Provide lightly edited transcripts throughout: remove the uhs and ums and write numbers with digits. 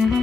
Grassroots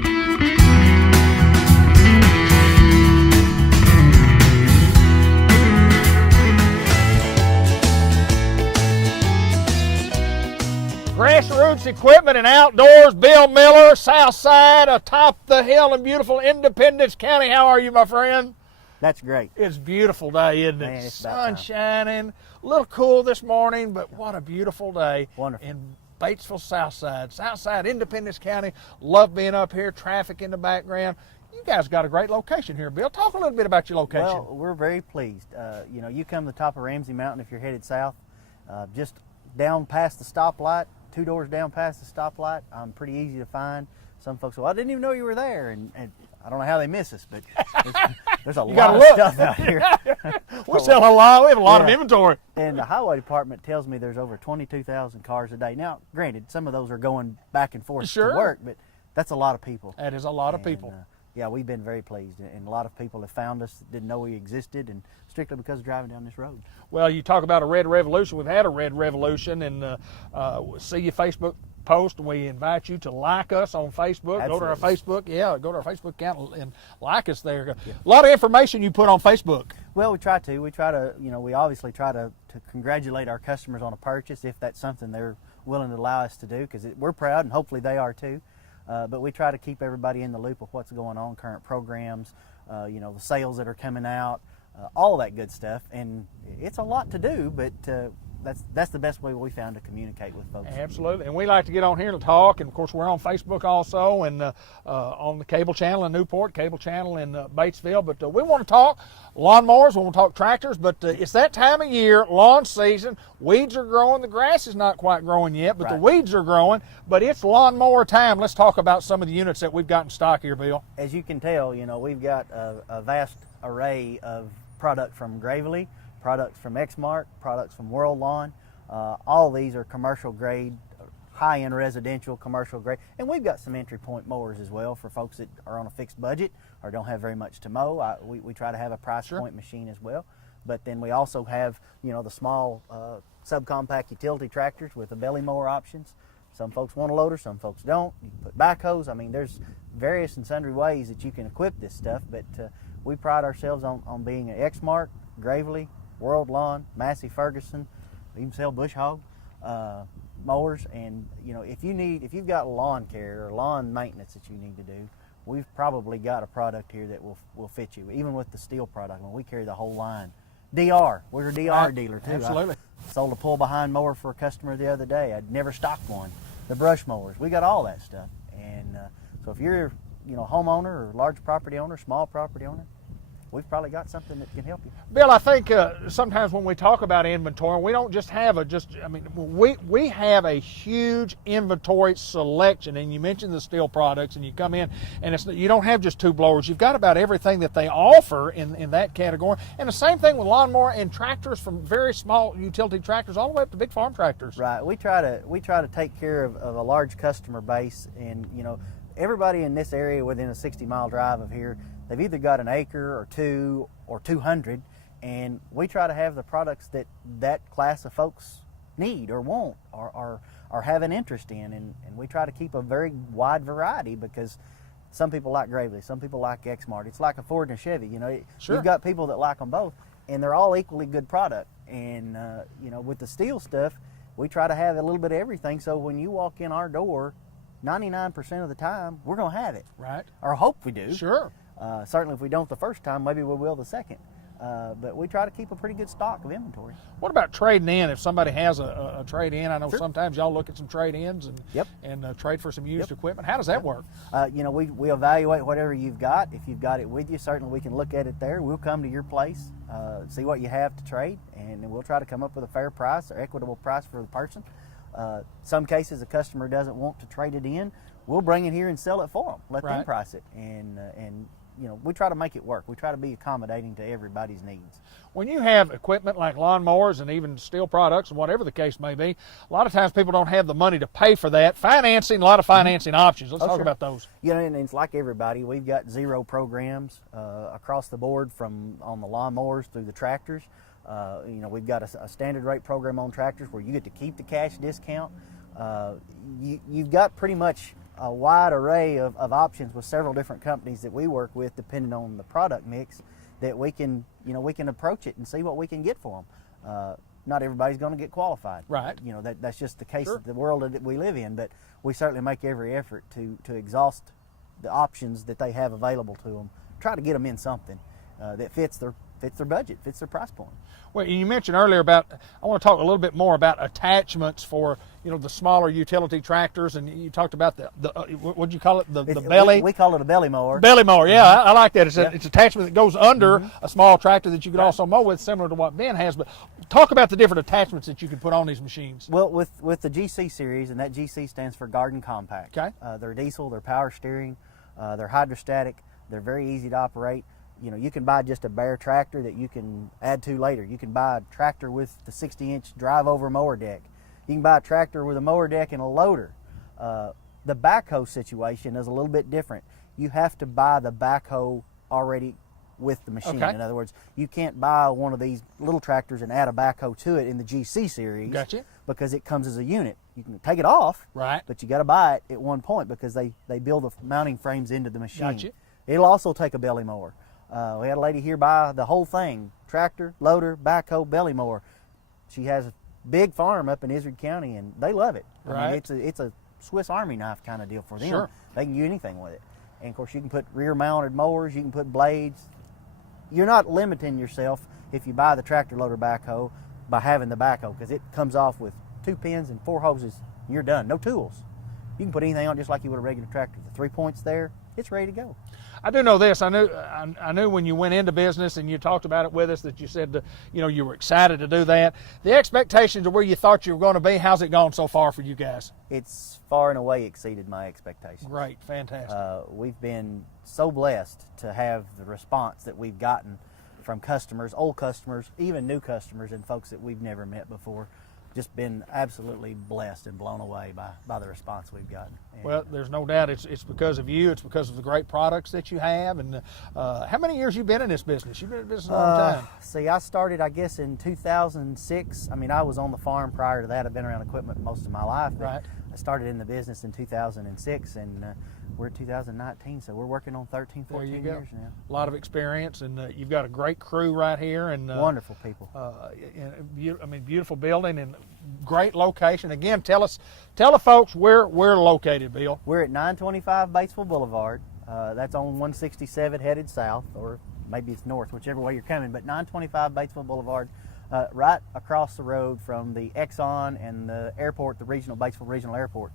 Equipment and Outdoors, Bill Miller, South Side, atop the hill in beautiful Independence County. How are you, my friend? That's great. It's a beautiful day, isn't it? Man, it's about Sun time. shining, a little cool this morning, but what a beautiful day. Wonderful. In Batesville, Southside, Independence County. Love being up here, traffic in the background. You guys got a great location here, Bill. Talk a little bit about your location. Well, we're very pleased. You come to the top of Ramsey Mountain if you're headed south, just down past the stoplight, 2 doors down past the stoplight. Pretty easy to find. Some folks say, well, I didn't even know you were there, and I don't know how they miss us, but there's a lot of stuff out here. We sell a lot. We have a lot of inventory. And the highway department tells me there's over 22,000 cars a day. Now, granted, some of those are going back and forth to work, but that's a lot of people. That is a lot of people. Yeah, we've been very pleased, and a lot of people have found us that didn't know we existed, and strictly because of driving down this road. Well, you talk about a red revolution. We've had a red revolution, and see your Facebook post, and we invite you to like us on Facebook. Absolutely. Go to our Facebook, go to our Facebook account and like us there. Yeah. A lot of information you put on Facebook. Well, we try to. We obviously try to congratulate our customers on a purchase if that's something they're willing to allow us to do, because we're proud, and hopefully they are too. But we try to keep everybody in the loop of what's going on, current programs, the sales that are coming out, all that good stuff. And it's a lot to do, but that's the best way we found to communicate with folks. Absolutely. And we like to get on here and talk. And, of course, we're on Facebook also, and on the cable channel in Newport, cable channel in Batesville. But we want to talk lawnmowers, we want to talk tractors. But it's that time of year, lawn season. Weeds are growing. The grass is not quite growing yet, but the weeds are growing. But it's lawnmower time. Let's talk about some of the units that we've got in stock here, Bill. As you can tell, we've got a vast array of product from Gravely, products from Exmark, products from World Lawn. All these are commercial grade, high-end residential commercial grade. And we've got some entry point mowers as well for folks that are on a fixed budget or don't have very much to mow. We try to have a price point machine as well. But then we also have, the small subcompact utility tractors with the belly mower options. Some folks want a loader, some folks don't. You can put backhoes. I mean, there's various and sundry ways that you can equip this stuff, but we pride ourselves on being an Exmark, Gravely, World Lawn, Massey Ferguson. We even sell bush hog mowers. And if you've got lawn care or lawn maintenance that you need to do, we've probably got a product here that will fit you. Even with the steel product, when we carry the whole line. DR, we're a DR dealer too. Absolutely. I sold a pull behind mower for a customer the other day. I'd never stocked one. The brush mowers, we got all that stuff. And so if you're homeowner or large property owner, small property owner, we've probably got something that can help you. Bill, I think sometimes when we talk about inventory, we don't just have we have a huge inventory selection. And you mentioned the steel products, and you come in, and you don't have just two blowers. You've got about everything that they offer in that category. And the same thing with lawnmower and tractors, from very small utility tractors all the way up to big farm tractors. Right. We try to take care of a large customer base, and everybody in this area within a 60-mile drive of here, they've either got an acre or 2 or 200, and we try to have the products that class of folks need or want or have an interest in, and we try to keep a very wide variety, because some people like Gravely, some people like Exmark. It's like a Ford and a Chevy. You've got people that like them both, and they're all equally good product. And with the steel stuff, we try to have a little bit of everything, so when you walk in our door, 99% of the time, we're going to have it. Right. Or hope we do. Sure. Certainly if we don't the first time, maybe we will the second. But we try to keep a pretty good stock of inventory. What about trading in? If somebody has a trade-in, I know sometimes y'all look at some trade-ins and trade for some used equipment. How does that work? We evaluate whatever you've got. If you've got it with you, certainly we can look at it there. We'll come to your place, see what you have to trade, and then we'll try to come up with a fair price or equitable price for the person. Some cases, a customer doesn't want to trade it in. We'll bring it here and sell it for them. Let them price it, and we try to make it work. We try to be accommodating to everybody's needs. When you have equipment like lawnmowers and even steel products and whatever the case may be, a lot of times people don't have the money to pay for that. Financing, a lot of financing options. Let's talk about those. And it's like everybody. We've got 0 programs across the board, from on the lawnmowers through the tractors. We've got a standard rate program on tractors where you get to keep the cash discount. You've got pretty much a wide array of options with several different companies that we work with, depending on the product mix, that we can approach it and see what we can get for them. Not everybody's going to get qualified. Right. That's just the case Sure. of the world that we live in, but we certainly make every effort to exhaust the options that they have available to them, try to get them in something that fits their budget, fits their price point. Well, you mentioned earlier about, I want to talk a little bit more about attachments for, the smaller utility tractors, and you talked about the what'd you call it, the belly? We call it a belly mower. Belly mower, yeah, I like that. It's it's attachment that goes under a small tractor that you can also mow with, similar to what Ben has. But talk about the different attachments that you can put on these machines. Well, with the GC series, and that GC stands for Garden Compact. Okay. They're diesel, they're power steering, they're hydrostatic, they're very easy to operate. You can buy just a bare tractor that you can add to later. You can buy a tractor with the 60-inch drive-over mower deck. You can buy a tractor with a mower deck and a loader. The backhoe situation is a little bit different. You have to buy the backhoe already with the machine. Okay. In other words, you can't buy one of these little tractors and add a backhoe to it in the GC series. Gotcha. Because it comes as a unit. You can take it off, Right. but you got to buy it at one point because they build the mounting frames into the machine. Gotcha. It'll also take a belly mower. We had a lady here buy the whole thing: tractor, loader, backhoe, belly mower. She has a big farm up in Izard County, and they love it. I Right. mean, it's a Swiss Army knife kind of deal for them. Sure. They can do anything with it. And of course, you can put rear-mounted mowers. You can put blades. You're not limiting yourself if you buy the tractor loader backhoe by having the backhoe, because it comes off with 2 pins and 4 hoses. And you're done. No tools. You can put anything on just like you would a regular tractor. The 3 points there, it's ready to go. I do know this. I knew when you went into business and you talked about it with us that you said, you were excited to do that. The expectations of where you thought you were going to be, how's it gone so far for you guys? It's far and away exceeded my expectations. Great, fantastic. We've been so blessed to have the response that we've gotten from customers, old customers, even new customers, and folks that we've never met before. Just been absolutely blessed and blown away by the response we've gotten. And Well, there's no doubt it's because of you. It's because of the great products that you have. And how many years you been in this business? You've been in business a long time. See, I started, I guess, in 2006. I mean, I was on the farm prior to that. I've been around equipment most of my life. But Right. I started in the business in 2006, and we're 2019, so we're working on 13, There 14 you go. years now. A lot of experience, and you've got a great crew right here. And Wonderful people. beautiful building and great location. Again, tell the folks where we're located, Bill. We're at 925 Batesville Boulevard. That's on 167 headed south, or maybe it's north, whichever way you're coming, but 925 Batesville Boulevard, right across the road from the Exxon and the airport, the Batesville Regional Airport.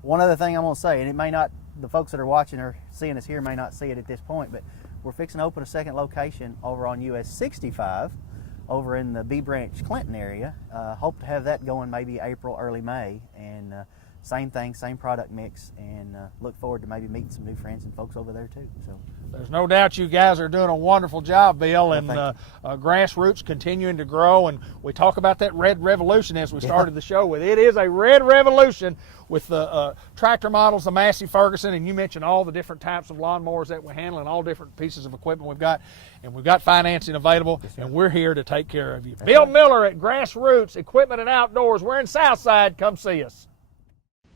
One other thing I'm going to say, and it may not, the folks that are watching or seeing us here may not see it at this point, but we're fixing to open a second location over on US 65 over in the B Branch Clinton area. Hope to have that going maybe April, early May, and same thing, same product mix, and look forward to maybe meeting some new friends and folks over there too. So There's no doubt you guys are doing a wonderful job, Bill, and thank grassroots continuing to grow. And we talk about that red revolution as we started the show with. It is a red revolution with the tractor models, the Massey Ferguson, and you mentioned all the different types of lawnmowers that we're handling, all different pieces of equipment we've got, and we've got financing available, and we're here to take care of you. Bill Miller at Grassroots Equipment and Outdoors. We're in Southside. Come see us.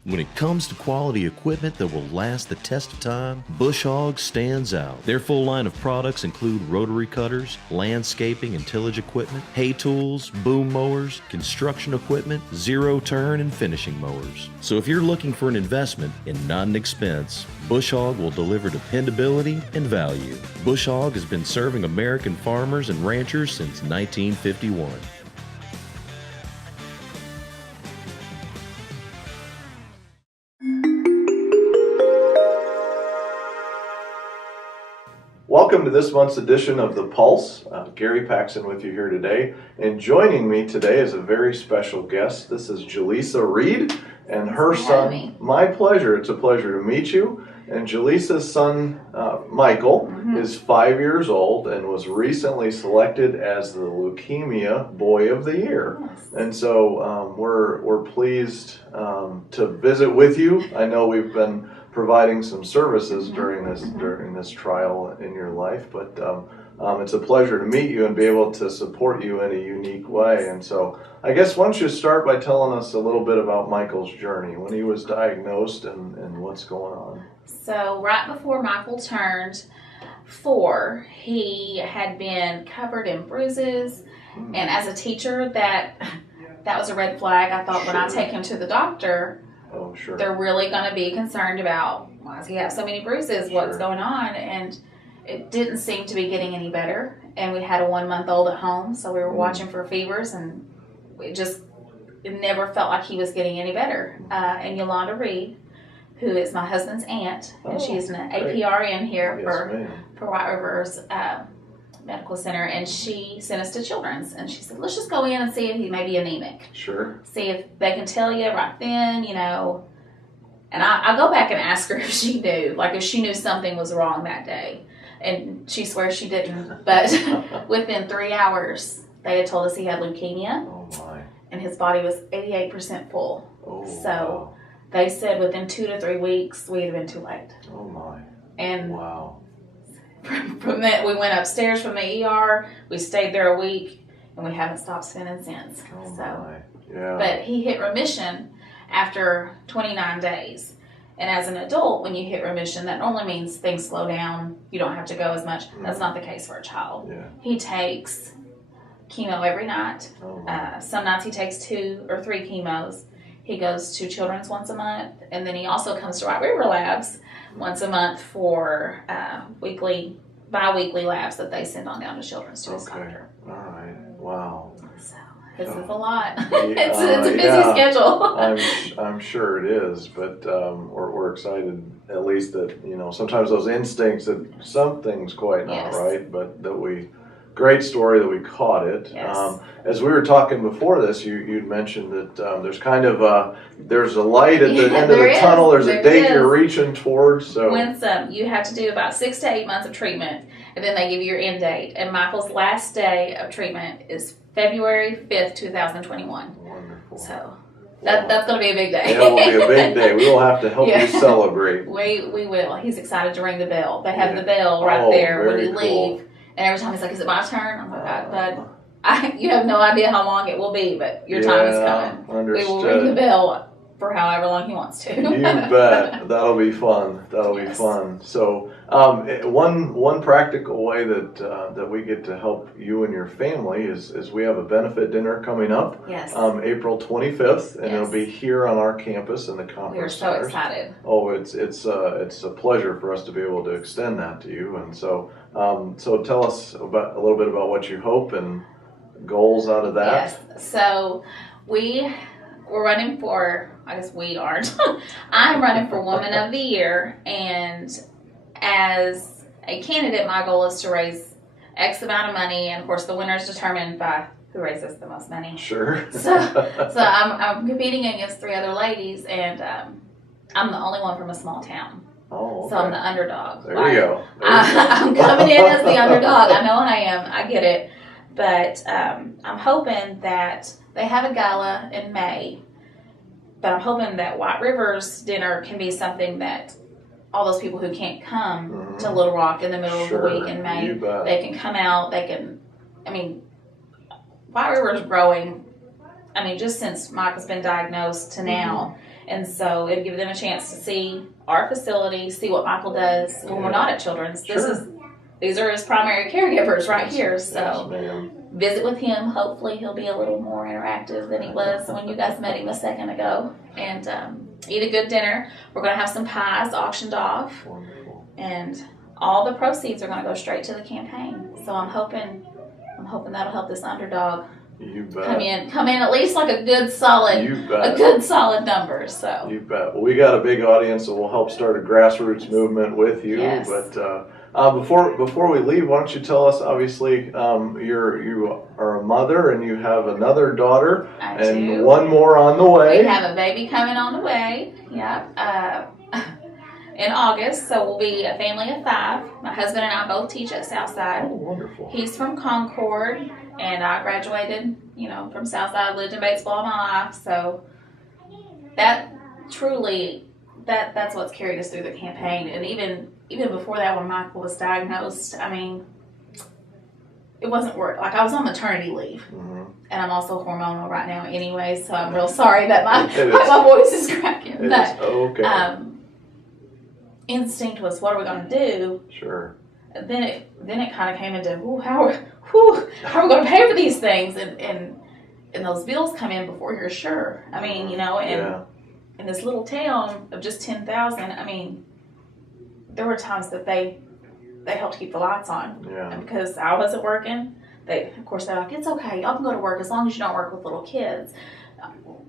When it comes to quality equipment that will last the test of time, Bush Hog stands out. Their full line of products include rotary cutters, landscaping and tillage equipment, hay tools, boom mowers, construction equipment, zero-turn and finishing mowers. So if you're looking for an investment and not an expense, Bush Hog will deliver dependability and value. Bush Hog has been serving American farmers and ranchers since 1951. Welcome to this month's edition of The Pulse. Gary Paxson with you here today. And joining me today is a very special guest. This is Jaleesa Reed and her son. My pleasure. It's a pleasure to meet you. And Jaleesa's son, Michael, is 5 years old and was recently selected as the Leukemia Boy of the Year. And so we're pleased to visit with you. I know we've been providing some services during this trial in your life, but it's a pleasure to meet you and be able to support you in a unique way. And so I guess why don't you start by telling us a little bit about Michael's journey when he was diagnosed and and what's going on? So right before Michael turned 4, he had been covered in bruises, and as a teacher, that was a red flag. I thought when I take him to the doctor, Oh, sure. they're really going to be concerned about, why does he have so many bruises? What's going on? And it didn't seem to be getting any better. And we had a 1-month-old at home, so we were watching for fevers, and it never felt like he was getting any better. And Yolanda Reed, who is my husband's aunt, and she's an APRN here for White Rivers Medical Center, and she sent us to Children's, and she said, let's just go in and see if he may be anemic. Sure. See if they can tell you right then, you know. And I go back and ask her if she knew, like if she knew something was wrong that day. And she swears she didn't. But within 3 hours, they had told us he had leukemia. Oh, my. And his body was 88% full. Oh, so wow. they said within 2 to 3 weeks, we'd have been too late. Oh, my. And wow. From that, we went upstairs from the ER. We stayed there a week, and we haven't stopped spending since. Oh, so, my. Yeah. But he hit remission after 29 days. And as an adult, when you hit remission, that normally means things slow down. You don't have to go as much. That's not the case for a child. Yeah. He takes chemo every night. Oh, Some nights he takes 2 or 3 chemos. He goes to Children's once a month, and then he also comes to White River Labs once a month for bi-weekly labs that they send on down to Children's to his doctor. All right. Wow. So this is a lot. Yeah, it's a busy schedule. I'm sure it is, but we're excited at least that, you know, sometimes those instincts that something's quite not right, but that great story that we caught it. Yes. As we were talking before this, you'd mentioned that there's kind of there's a light at the end of the tunnel. There's a date you're reaching towards. So you have to do about 6 to 8 months of treatment, and then they give you your end date. And Michael's last day of treatment is February 5th, 2021. Wonderful. So that's going to be a big day. It will be a big day. We will have to help you celebrate. We will. He's excited to ring the bell. They have the bell right there when you leave. And every time he's like, is it my turn? I'm like, bud, you have no idea how long it will be, but your time is coming. Understood. We will ring the bell for however long he wants to. You bet. That'll be fun. That'll be fun. So one practical way that we get to help you and your family is we have a benefit dinner coming up. Yes. April 25th, and it'll be here on our campus in the conference center. We are so excited. Oh, it's a pleasure for us to be able to extend that to you, and so tell us a little bit about what you hope and goals out of that. Yes. So we're running for, I guess we aren't. I'm running for Woman of the Year, and as a candidate, my goal is to raise X amount of money, and of course the winner is determined by who raises the most money. Sure. So I'm competing against 3 other ladies, and I'm the only one from a small town. Oh, okay. So I'm the underdog. There you go. I'm coming in as the underdog. I know I am. I get it. But I'm hoping that they have a gala in May. But I'm hoping that White River's dinner can be something that all those people who can't come to Little Rock in the middle of the week in May, they can come out. White River's growing, just since Michael's been diagnosed to now. And so it'll give them a chance to see our facility, see what Michael does when we're not at Children's. These are his primary caregivers right here. So visit with him. Hopefully he'll be a little more interactive than he was when you guys met him a second ago. And eat a good dinner. We're going to have some pies auctioned off. Wonderful. And all the proceeds are going to go straight to the campaign. So I'm hoping that'll help this underdog. You bet. Come in at least like a good solid number. So you bet. Well, we got a big audience, so we'll help start a grassroots movement with you. Yes. But before we leave, why don't you tell us? Obviously, you are a mother and you have another daughter, and one more on the way. We have a baby coming on the way. Yeah. In August, so we'll be a family of 5. My husband and I both teach at Southside. Oh, wonderful. He's from Concord, and I graduated, from Southside, lived in Batesville all my life, so that truly, that's what's carried us through the campaign. And even before that, when Michael was diagnosed, it wasn't work. Like, I was on maternity leave, and I'm also hormonal right now anyway, so I'm real sorry that my voice is cracking. Okay. instinct was, what are we going to do? Sure. And then it kind of came into, how are we going to pay for these things? And those bills come in before you're sure. I mean, you know, and in this little town of just 10,000, I mean, there were times that they helped keep the lights on. Yeah. And because I wasn't working, they're like, it's okay, y'all can go to work as long as you don't work with little kids.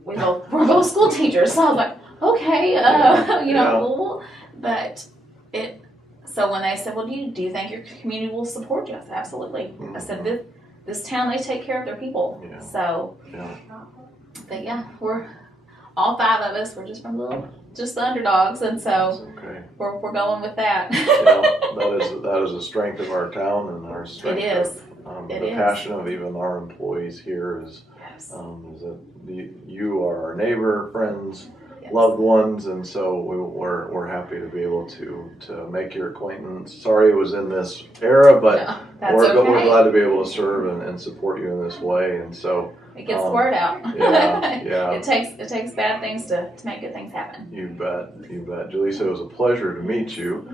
We're both school teachers, so I was like, okay, you know, but so when they said, well, do you think your community will support you? I said, absolutely. I said, this town, they take care of their people. Yeah. So, Yeah. but yeah, we're all 5 of us. We're just just the underdogs, and so we're going with that. That is a strength of our town and our strength. It is. The passion of even our employees here is that you are our neighbor, friends, loved ones, and so we're happy to be able to make your acquaintance. Sorry it was in this era, but we're glad to be able to serve and support you in this way, and so it gets the word out. Yeah. It takes bad things to make good things happen. You bet. Jaleesa, it was a pleasure to meet you.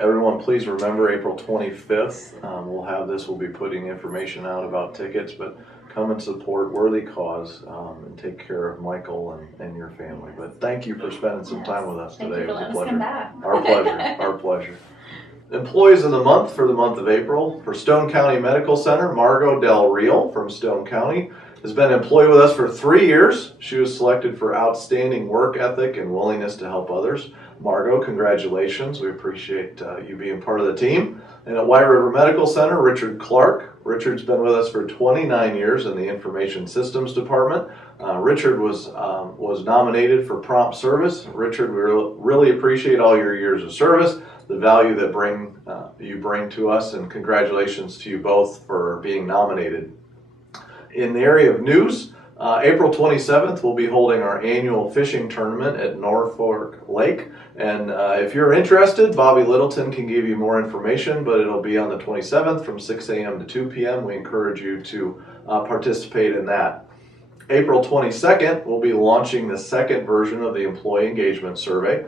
Everyone, please remember April 25th. We'll be putting information out about tickets, but come and support worthy cause and take care of Michael and your family. But thank you for spending some time with us today. It was a pleasure. Our pleasure. Our pleasure. Employees of the month for the month of April for Stone County Medical Center, Margot Del Real from Stone County has been employed with us for 3 years. She was selected for outstanding work ethic and willingness to help others. Margot, congratulations. We appreciate you being part of the team. And at White River Medical Center, Richard Clark. Richard's been with us for 29 years in the Information Systems Department. Richard was nominated for prompt service. Richard, we really appreciate all your years of service, the value that you bring to us, and congratulations to you both for being nominated. In the area of news, April 27th, we'll be holding our annual fishing tournament at Norfolk Lake. And if you're interested, Bobby Littleton can give you more information, but it'll be on the 27th from 6 a.m. to 2 p.m. We encourage you to participate in that. April 22nd, we'll be launching the second version of the Employee Engagement Survey.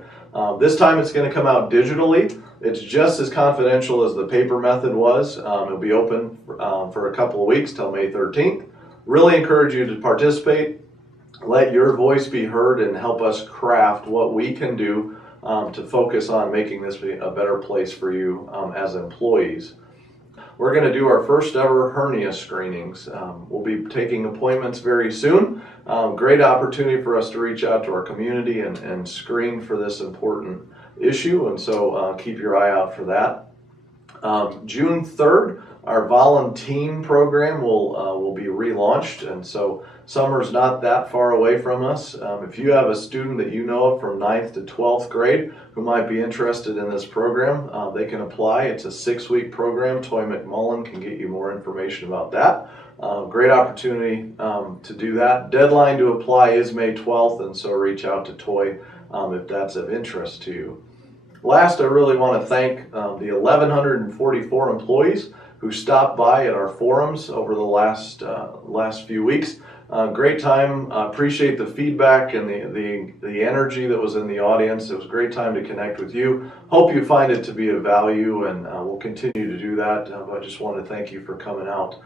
This time it's going to come out digitally. It's just as confidential as the paper method was. It'll be open for a couple of weeks till May 13th. Really encourage you to participate. Let your voice be heard and help us craft what we can do to focus on making this a better place for you as employees. We're going to do our first ever hernia screenings. We'll be taking appointments very soon. Great opportunity for us to reach out to our community and screen for this important issue, and so keep your eye out for that. June 3rd, our volunteer program will be relaunched, and so summer's not that far away from us. If you have a student that you know of from 9th to 12th grade who might be interested in this program, they can apply. It's a 6-week program. Toy McMullen can get you more information about that. Great opportunity to do that. Deadline to apply is May 12th, and so reach out to Toy if that's of interest to you. Last, I really want to thank the 1,144 employees who stopped by at our forums over the last few weeks. Great time. Appreciate the feedback and the energy that was in the audience. It was a great time to connect with you. Hope you find it to be of value, and we'll continue to do that. I just want to thank you for coming out.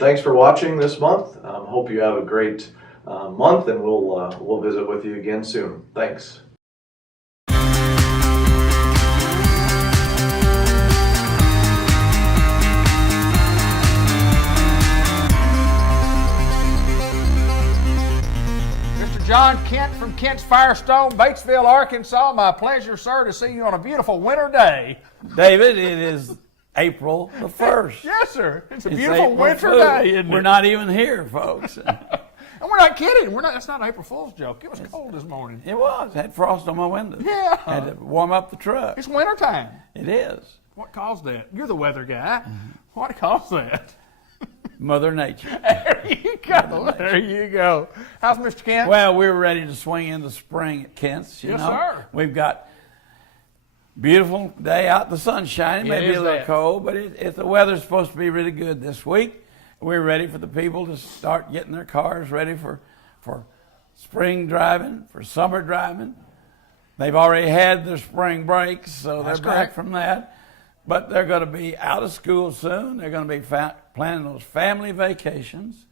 Thanks for watching this month. Hope you have a great month, and we'll visit with you again soon. Thanks. John Kent from Kent's Firestone, Batesville, Arkansas. My pleasure, sir, to see you on a beautiful winter day. David, it is April the 1st. Yes, sir. It's a beautiful April winter Fool. day, isn't it? We're not even here, folks. And we're not kidding. That's not an April Fool's joke. It was cold this morning. It was. Had frost on my window. Yeah. Had to warm up the truck. It's wintertime. It is. What caused that? You're the weather guy. What caused that? Mother Nature. There you go. There you go. How's Mr. Kent? Well, we're ready to swing into spring at Kent's. Yes, sir. We've got beautiful day out, the sun's shining, maybe a little cold, but the weather's supposed to be really good this week. We're ready for the people to start getting their cars ready for spring driving, for summer driving. They've already had their spring breaks, so That's they're back correct. from that. But they're going to be out of school soon. They're going to be planning those family vacations,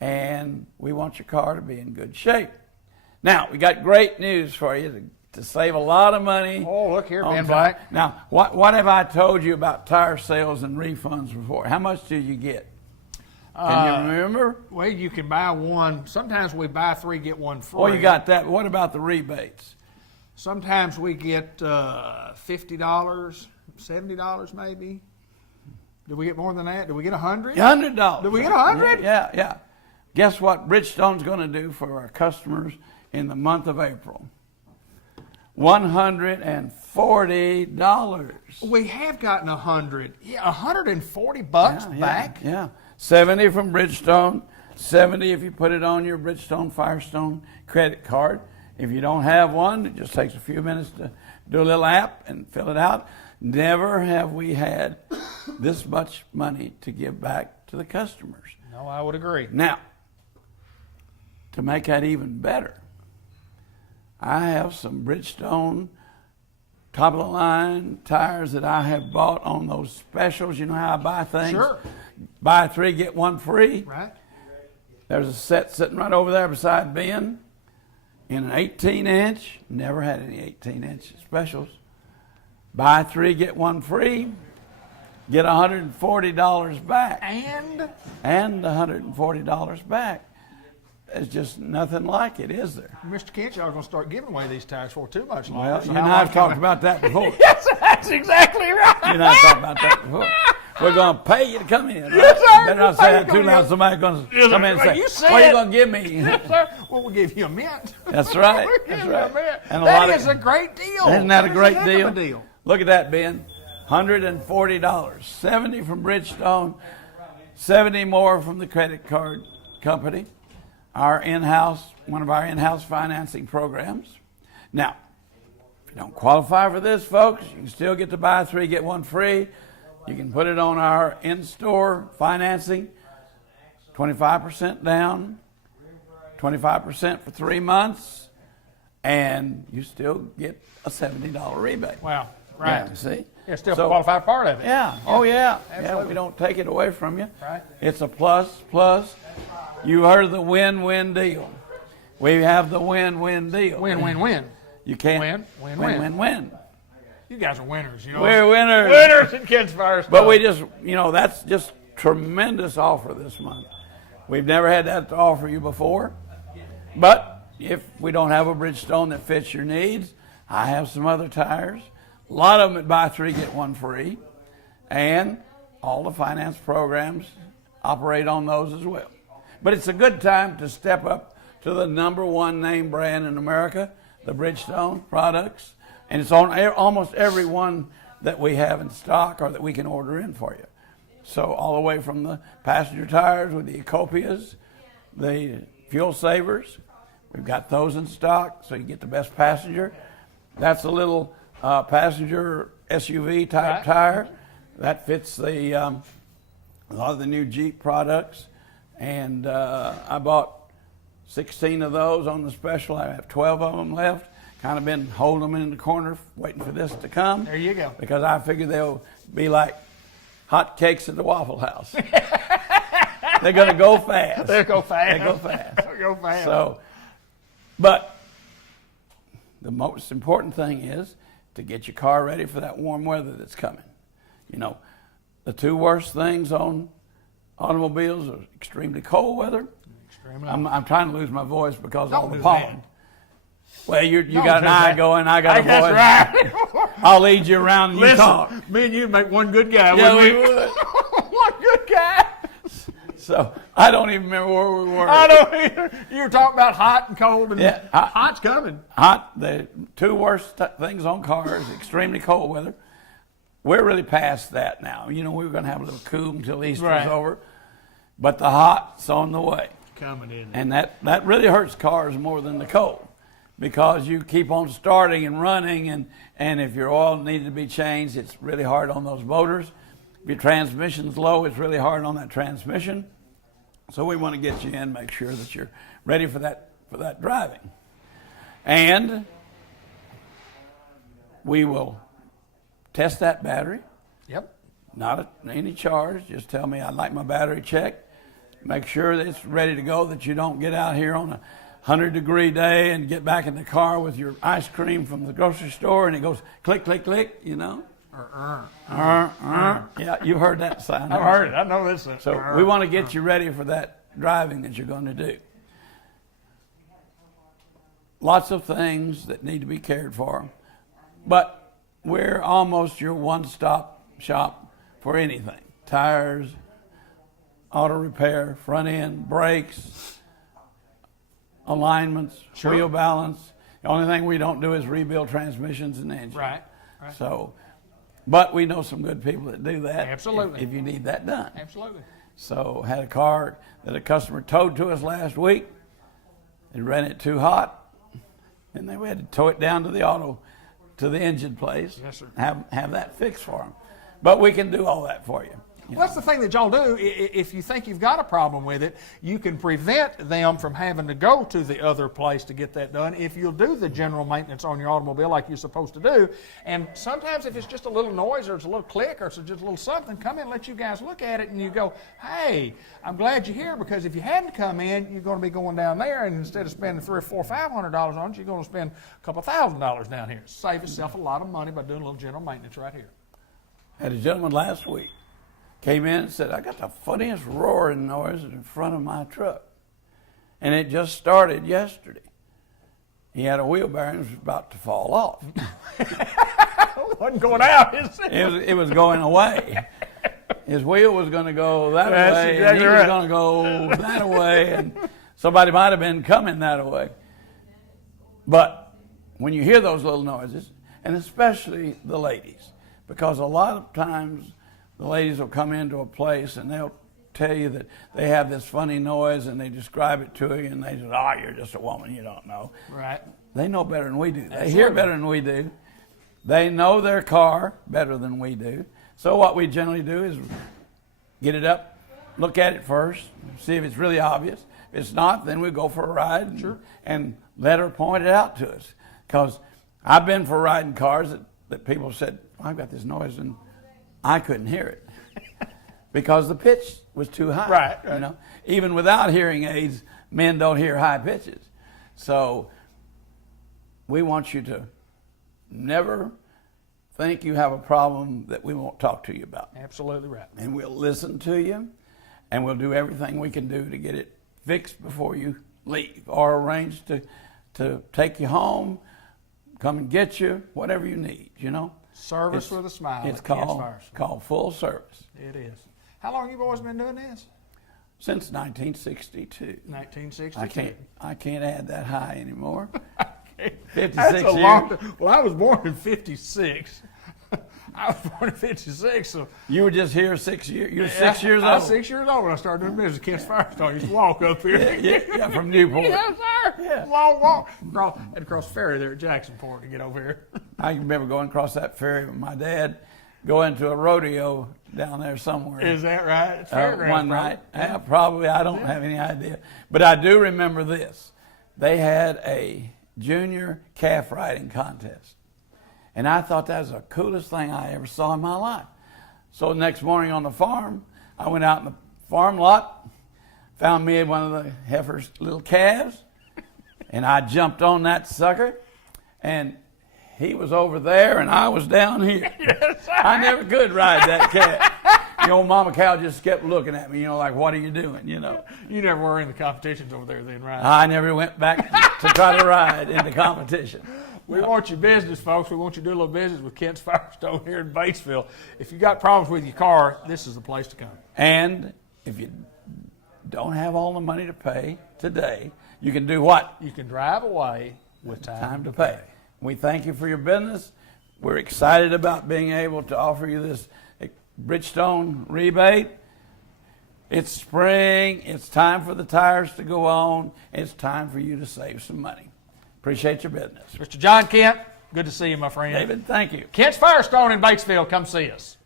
and we want your car to be in good shape. Now, we got great news for you to save a lot of money. Oh, look here, on Ben tires. Black. Now, what have I told you about tire sales and refunds before? How much do you get? Can you remember? Well, you can buy one. Sometimes we buy 3, get 1 free. Oh, you got that. What about the rebates? Sometimes we get $50, $70 maybe. Did we get more than that? Did we get $100? $100. Did we get $100? Yeah. Guess what Bridgestone's going to do for our customers in the month of April? $140. We have gotten $100. Yeah, $140 back. Yeah. 70 from Bridgestone. 70 if you put it on your Bridgestone Firestone credit card. If you don't have one, it just takes a few minutes to do a little app and fill it out. Never have we had this much money to give back to the customers. No, I would agree. Now, to make that even better, I have some Bridgestone top of the line tires that I have bought on those specials. You know how I buy things? Sure. Buy 3, get 1 free. Right. There's a set sitting right over there beside Ben in an 18-inch. Never had any 18-inch specials. Buy 3, get 1 free. Get $140 back. And $140 back. There's just nothing like it, is there? Mr. Kent, y'all are going to start giving away these tires for too much longer. Well, So you and how I long have can talked about that before. Yes, that's exactly right. You and I have talked about that before. We're going to pay you to come in, right? Yes, sir. Better not Pay say you that to too come loud. in. Somebody's going to Yes, come in and sir. say, You said what are you it. going to give me? Yes, sir. Well, we'll give you a mint. That's right. We'll That's give you a right. mint. And a That lot of- is a great deal. Isn't that a great That is heck of a deal? Look at that, Ben. $140. 70 from Bridgestone. 70 more from the credit card company. One of our in-house financing programs. Now, if you don't qualify for this, folks, you can still get to buy 3, get 1 free. You can put it on our in-store financing, 25% down, 25% for 3 months, and you still get a $70 rebate. Wow. Right. Yeah, see? Yeah, still So- qualify part of it. Yeah. Oh, yeah. Yeah, Absolutely. we don't take it away from you. Right. It's a plus. You heard of the win-win deal. We have the win-win deal. Win. You can't win. You guys are winners, you know. We're winners. Winners in Kent's Firestone. But we just, that's just tremendous offer this month. We've never had that to offer you before. But if we don't have a Bridgestone that fits your needs, I have some other tires. A lot of them at buy 3, get 1 free. And all the finance programs operate on those as well. But it's a good time to step up to the #1 name brand in America, the Bridgestone products. And it's on almost every one that we have in stock or that we can order in for you. So all the way from the passenger tires with the Ecopias, the fuel savers, we've got those in stock so you get the best passenger. That's a little passenger SUV type tire. That fits a lot of the new Jeep products. And I bought 16 of those on the special. I have 12 of them left. Kind of been holding them in the corner, waiting for this to come. There you go. Because I figure they'll be like hot cakes at the Waffle House. They're going to go fast. They'll go fast. They go fast. They'll go fast. So, but the most important thing is to get your car ready for that warm weather that's coming. The 2 worst things on automobiles are extremely cold weather. I'm trying to lose my voice because of all the pollen. Well, you got an eye going, I got a voice. That's right. I'll lead you around and you Listen, talk. me and you make one good guy, Yeah, wouldn't we would. One good guy. So I don't even remember where we were. I don't either. You were talking about hot and cold, and Yeah, hot's coming. The 2 worst things on cars, extremely cold weather. We're really past that now. We were going to have a little cool until Easter's Right. over. But the hot's on the way. Coming in. And that really hurts cars more than the cold. Because you keep on starting and running, and if your oil needed to be changed, it's really hard on those motors. If your transmission's low, it's really hard on that transmission. So we want to get you in, make sure that you're ready for that driving. And We will test that battery. Yep. Not at any charge. Just tell me I'd like my battery checked. Make sure that it's ready to go, that you don't get out here on a 100-degree day and get back in the car with your ice cream from the grocery store and it goes click, click, click, you know. Yeah, you heard that sound. I've heard it. I know this. So we want to get you ready for that driving that you're going to do. Lots of things that need to be cared for, but we're almost your one-stop shop for anything. Tires, auto repair, front end, brakes, alignments, wheel balance. The only thing we don't do is rebuild transmissions and engines. Right. So, but we know some good people that do that. Absolutely. If you need that done. Absolutely. So, had a car that a customer towed to us last week. They ran it too hot, and we had to tow it down to the engine place. Yes, sir. Have that fixed for them. But we can do all that for you. Well, that's the thing that y'all do. If you think you've got a problem with it, you can prevent them from having to go to the other place to get that done if you'll do the general maintenance on your automobile like you're supposed to do. And sometimes if it's just a little noise or it's a little click or it's just a little something, come in and let you guys look at it and you go, hey, I'm glad you're here, because if you hadn't come in, you're going to be going down there, and instead of spending $300 or $400 or $500 on it, you're going to spend a couple $1,000 down here. Save yourself a lot of money by doing a little general maintenance right here. Had a gentleman last week came in and said, I got the funniest roaring noise in front of my truck. And it just started yesterday. He had a wheel bearing that was about to fall off. It wasn't going out, is it? It was going away. His wheel was going to go that That's way, exactly and he right. was going to go that way, and somebody might have been coming that way. But when you hear those little noises, and especially the ladies, because a lot of times the ladies will come into a place and they'll tell you that they have this funny noise and they describe it to you and they say, oh, you're just a woman, you don't know. Right. They know better than we do. They Absolutely. hear better than we do. They know their car better than we do. So what we generally do is get it up, look at it first, see if it's really obvious. If it's not, then we go for a ride and let her point it out to us. Because I've been for riding cars that people said, I've got this noise and I couldn't hear it because the pitch was too high. Right. You know, even without hearing aids, men don't hear high pitches. So we want you to never think you have a problem that we won't talk to you about. Absolutely right. And we'll listen to you, and we'll do everything we can do to get it fixed before you leave, or arrange to take you home, come and get you, whatever you need, you know. Service with a smile. It's at Kent's called Firestone. full service. It is. How long you boys been doing this? Since 1962. 1962. I can't add that high anymore. 56 That's a years. long time. Well, I was born in 56. I was born in 56, so You were just here 6 years. You're 6 years I was old. 6 years old when I started doing business at Kent's Firestone. I used to walk up here. Yeah, from Newport. Yes, sir. Yeah. Long walk. Had to cross the ferry there at Jacksonport to get over here. I remember going across that ferry with my dad, going to a rodeo down there somewhere. Is that right? It's fairgrounds, One probably. night. Yeah, probably. I don't have any idea. But I do remember this. They had a junior calf riding contest. And I thought that was the coolest thing I ever saw in my life. So the next morning on the farm, I went out in the farm lot, found me one of the heifer's little calves, and I jumped on that sucker, and he was over there and I was down here. Yes, sir. I never could ride that calf. The old mama cow just kept looking at me, you know, like, what are you doing, you know? You never were in the competitions over there then, right? I never went back to try to ride in the competition. We want your business, folks. We want you to do a little business with Kent's Firestone here in Batesville. If you got problems with your car, this is the place to come. And if you don't have all the money to pay today, you can do what? You can drive away with Time to pay. We thank you for your business. We're excited about being able to offer you this Bridgestone rebate. It's spring. It's time for the tires to go on. It's time for you to save some money. Appreciate your business. Mr. John Kent, good to see you, my friend. David, thank you. Kent's Firestone in Batesville. Come see us.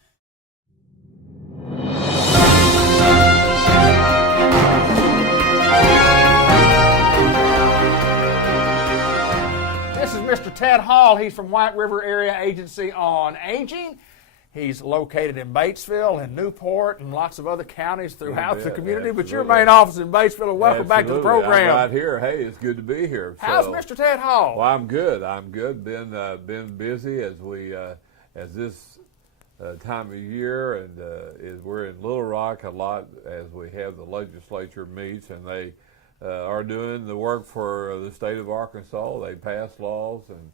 This is Mr. Ted Hall. He's from White River Area Agency on Aging. He's located in Batesville and Newport and lots of other counties throughout the community. But your main office is in Batesville. And welcome back to the program. I'm right here. Hey, it's good to be here. How's Mr. Ted Hall? Well, I'm good. I'm good. Been busy as we as this time of year, and we're in Little Rock a lot as we have the legislature meets, and they are doing the work for the state of Arkansas. They pass laws, and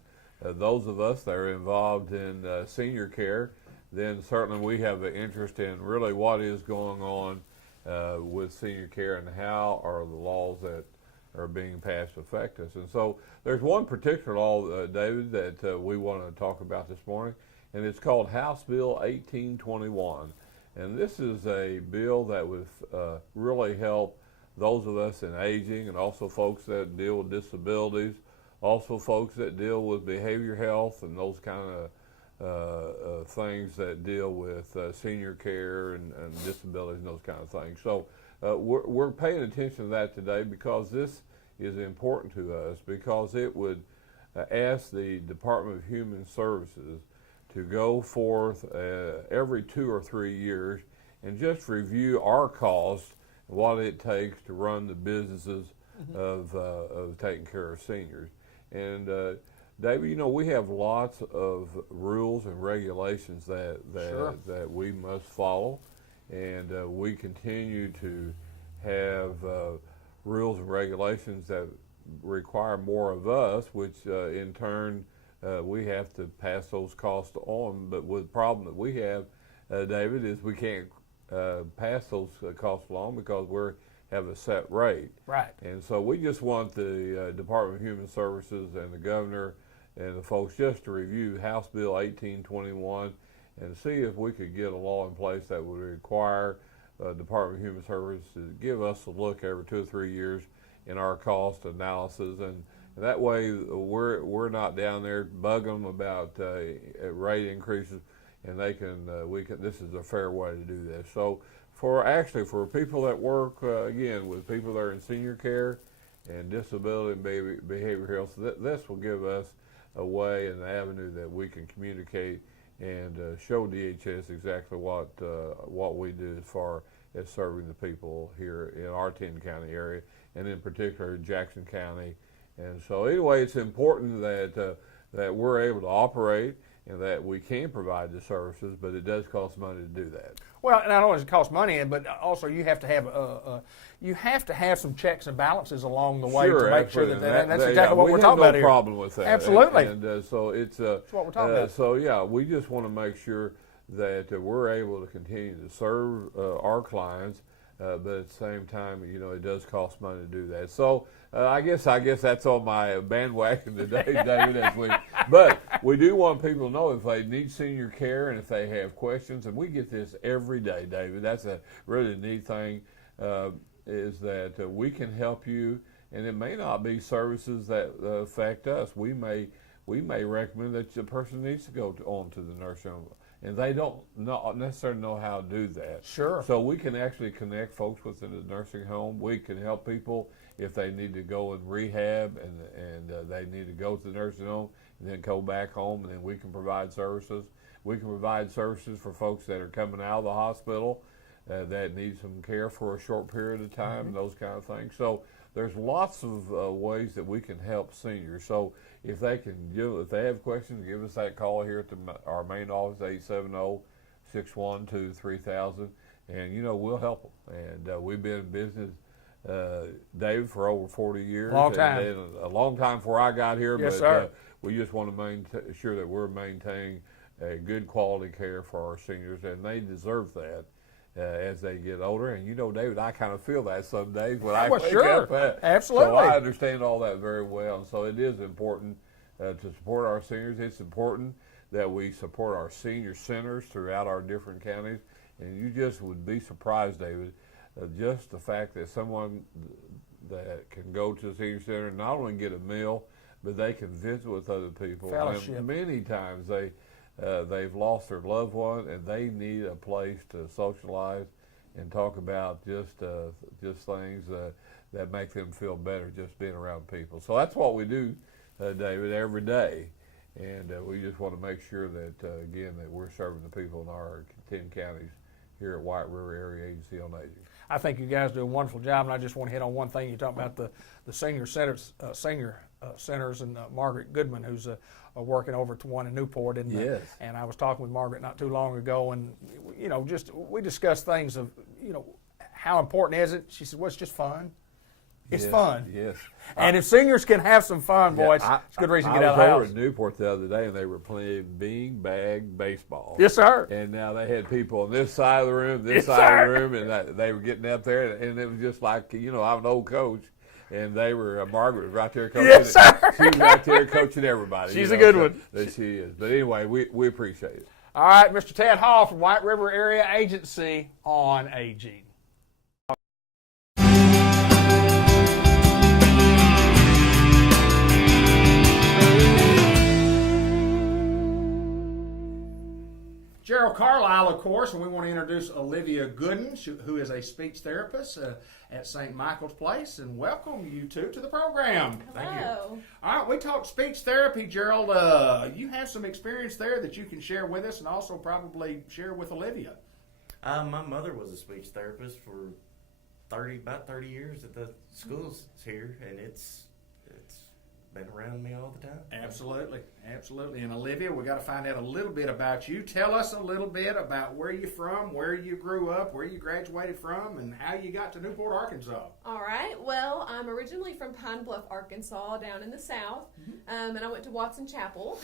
those of us that are involved in senior care, then certainly we have an interest in really what is going on with senior care and how are the laws that are being passed affect us. And so there's one particular law, David, that we want to talk about this morning, and it's called House Bill 1821. And this is a bill that would really help those of us in aging, and also folks that deal with disabilities, also folks that deal with behavior health and those kind of things that deal with senior care and disabilities and those kind of things. So we're paying attention to that today because this is important to us, because it would ask the Department of Human Services to go forth every 2 or 3 years and just review our cost, what it takes to run the businesses of taking care of seniors. And David, you know, we have lots of rules and regulations that we must follow, and we continue to have rules and regulations that require more of us, which in turn we have to pass those costs on. But the problem that we have, David, is we can't pass those costs along because we have a set rate. Right. And so we just want the Department of Human Services and the governor and the folks just to review House Bill 1821 and see if we could get a law in place that would require Department of Human Services to give us a look every 2 or 3 years in our cost analysis, and that way we're not down there bugging them about rate increases, and they can this is a fair way to do this. So for people that work again with people that are in senior care and disability and behavior health, this will give us a way and an avenue that we can communicate and show DHS exactly what we do as far as serving the people here in our 10-county area, and in particular Jackson County. And so anyway, it's important that we're able to operate and that we can provide the services, but it does cost money to do that. Well, not only does it cost money, but also you have to have some checks and balances along the way to make sure that's exactly what we're talking about here. We have no problem with that. Absolutely. And so it's that's what we're talking about. So yeah, we just want to make sure that we're able to continue to serve our clients, but at the same time, you know, it does cost money to do that. So I guess that's on my bandwagon today, David. But we do want people to know if they need senior care and if they have questions, and we get this every day, David. That's a really neat thing, is that we can help you, and it may not be services that affect us. We may recommend that the person needs to go on to the nursing home, and they don't necessarily know how to do that. Sure. So we can actually connect folks within the nursing home. We can help people if they need to go in rehab and they need to go to the nursing home and then go back home, and then we can provide services. We can provide services for folks that are coming out of the hospital that need some care for a short period of time, and those kind of things. So there's lots of ways that we can help seniors. So if they have questions, give us that call here at our main office, 870-612-3000, and you know, we'll help them. And we've been in business, David, for over 40 years. Long time. And a long time before I got here. Yes, but sir. We just want to make sure that we're maintaining a good quality care for our seniors, and they deserve that. As they get older, and you know, David, I kind of feel that some days when I wake up. Absolutely. So I understand all that very well, and so it is important to support our seniors. It's important that we support our senior centers throughout our different counties, and you just would be surprised, David, just the fact that someone that can go to a senior center and not only get a meal, but they can visit with other people. Fellowship. And many times they've lost their loved one, and they need a place to socialize and talk about just things that make them feel better, just being around people. So that's what we do, David, every day. And we just want to make sure that, again, that we're serving the people in our 10 counties here at White River Area Agency on Aging. I think you guys do a wonderful job, and I just want to hit on one thing. You talk about the senior centers, and Margaret Goodman, who's working over to one in Newport. And, Yes. And I was talking with Margaret not too long ago, and we discussed things of how important is it. She said, well, it's just fun. It's fun. Yes. And if seniors can have some fun, boy, it's a good reason to get out of the I house. was over at Newport the other day, and they were playing bean-bag baseball. Yes, sir. And now they had people on this side of the room, this Yes, side sir. of the room, and they were getting up there, and it was just like, I'm an old coach, and they were, Margaret was right there coaching. Yes, sir. She was right there coaching everybody. She's a good one. That she is. But anyway, we appreciate it. All right, Mr. Ted Hall from White River Area Agency on Aging. Gerald Carlisle, of course, and we want to introduce Olivia Gooden, who is a speech therapist at St. Michael's Place, and welcome you two to the program. Hello. Thank you. All right, we talked speech therapy, Gerald. You have some experience there that you can share with us and also probably share with Olivia. My mother was a speech therapist for about 30 years at the schools here, and it's been around me all the time. Absolutely. And Olivia, we got to find out a little bit about you. Tell us a little bit about where you're from, where you grew up, where you graduated from, and how you got to Newport, Arkansas. All right. Well, I'm originally from Pine Bluff, Arkansas, down in the south, and I went to Watson Chapel.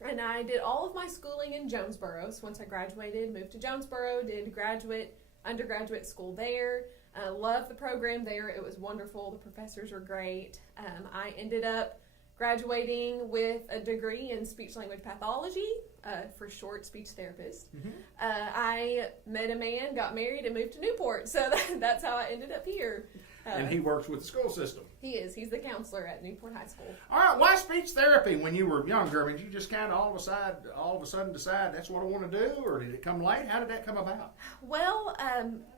And I did all of my schooling in Jonesboro. So once I graduated, moved to Jonesboro, did undergraduate school there. Loved the program there. It was wonderful. The professors were great. I ended up graduating with a degree in speech language pathology, for short, speech therapist. I met a man, got married, and moved to Newport. So that's how I ended up here. And he works with the school system. He's the counselor at Newport High School. All right, why speech therapy when you were younger? I mean, you just kind of all of a sudden decide that's what I want to do, or did it come late? How did that come about? Well,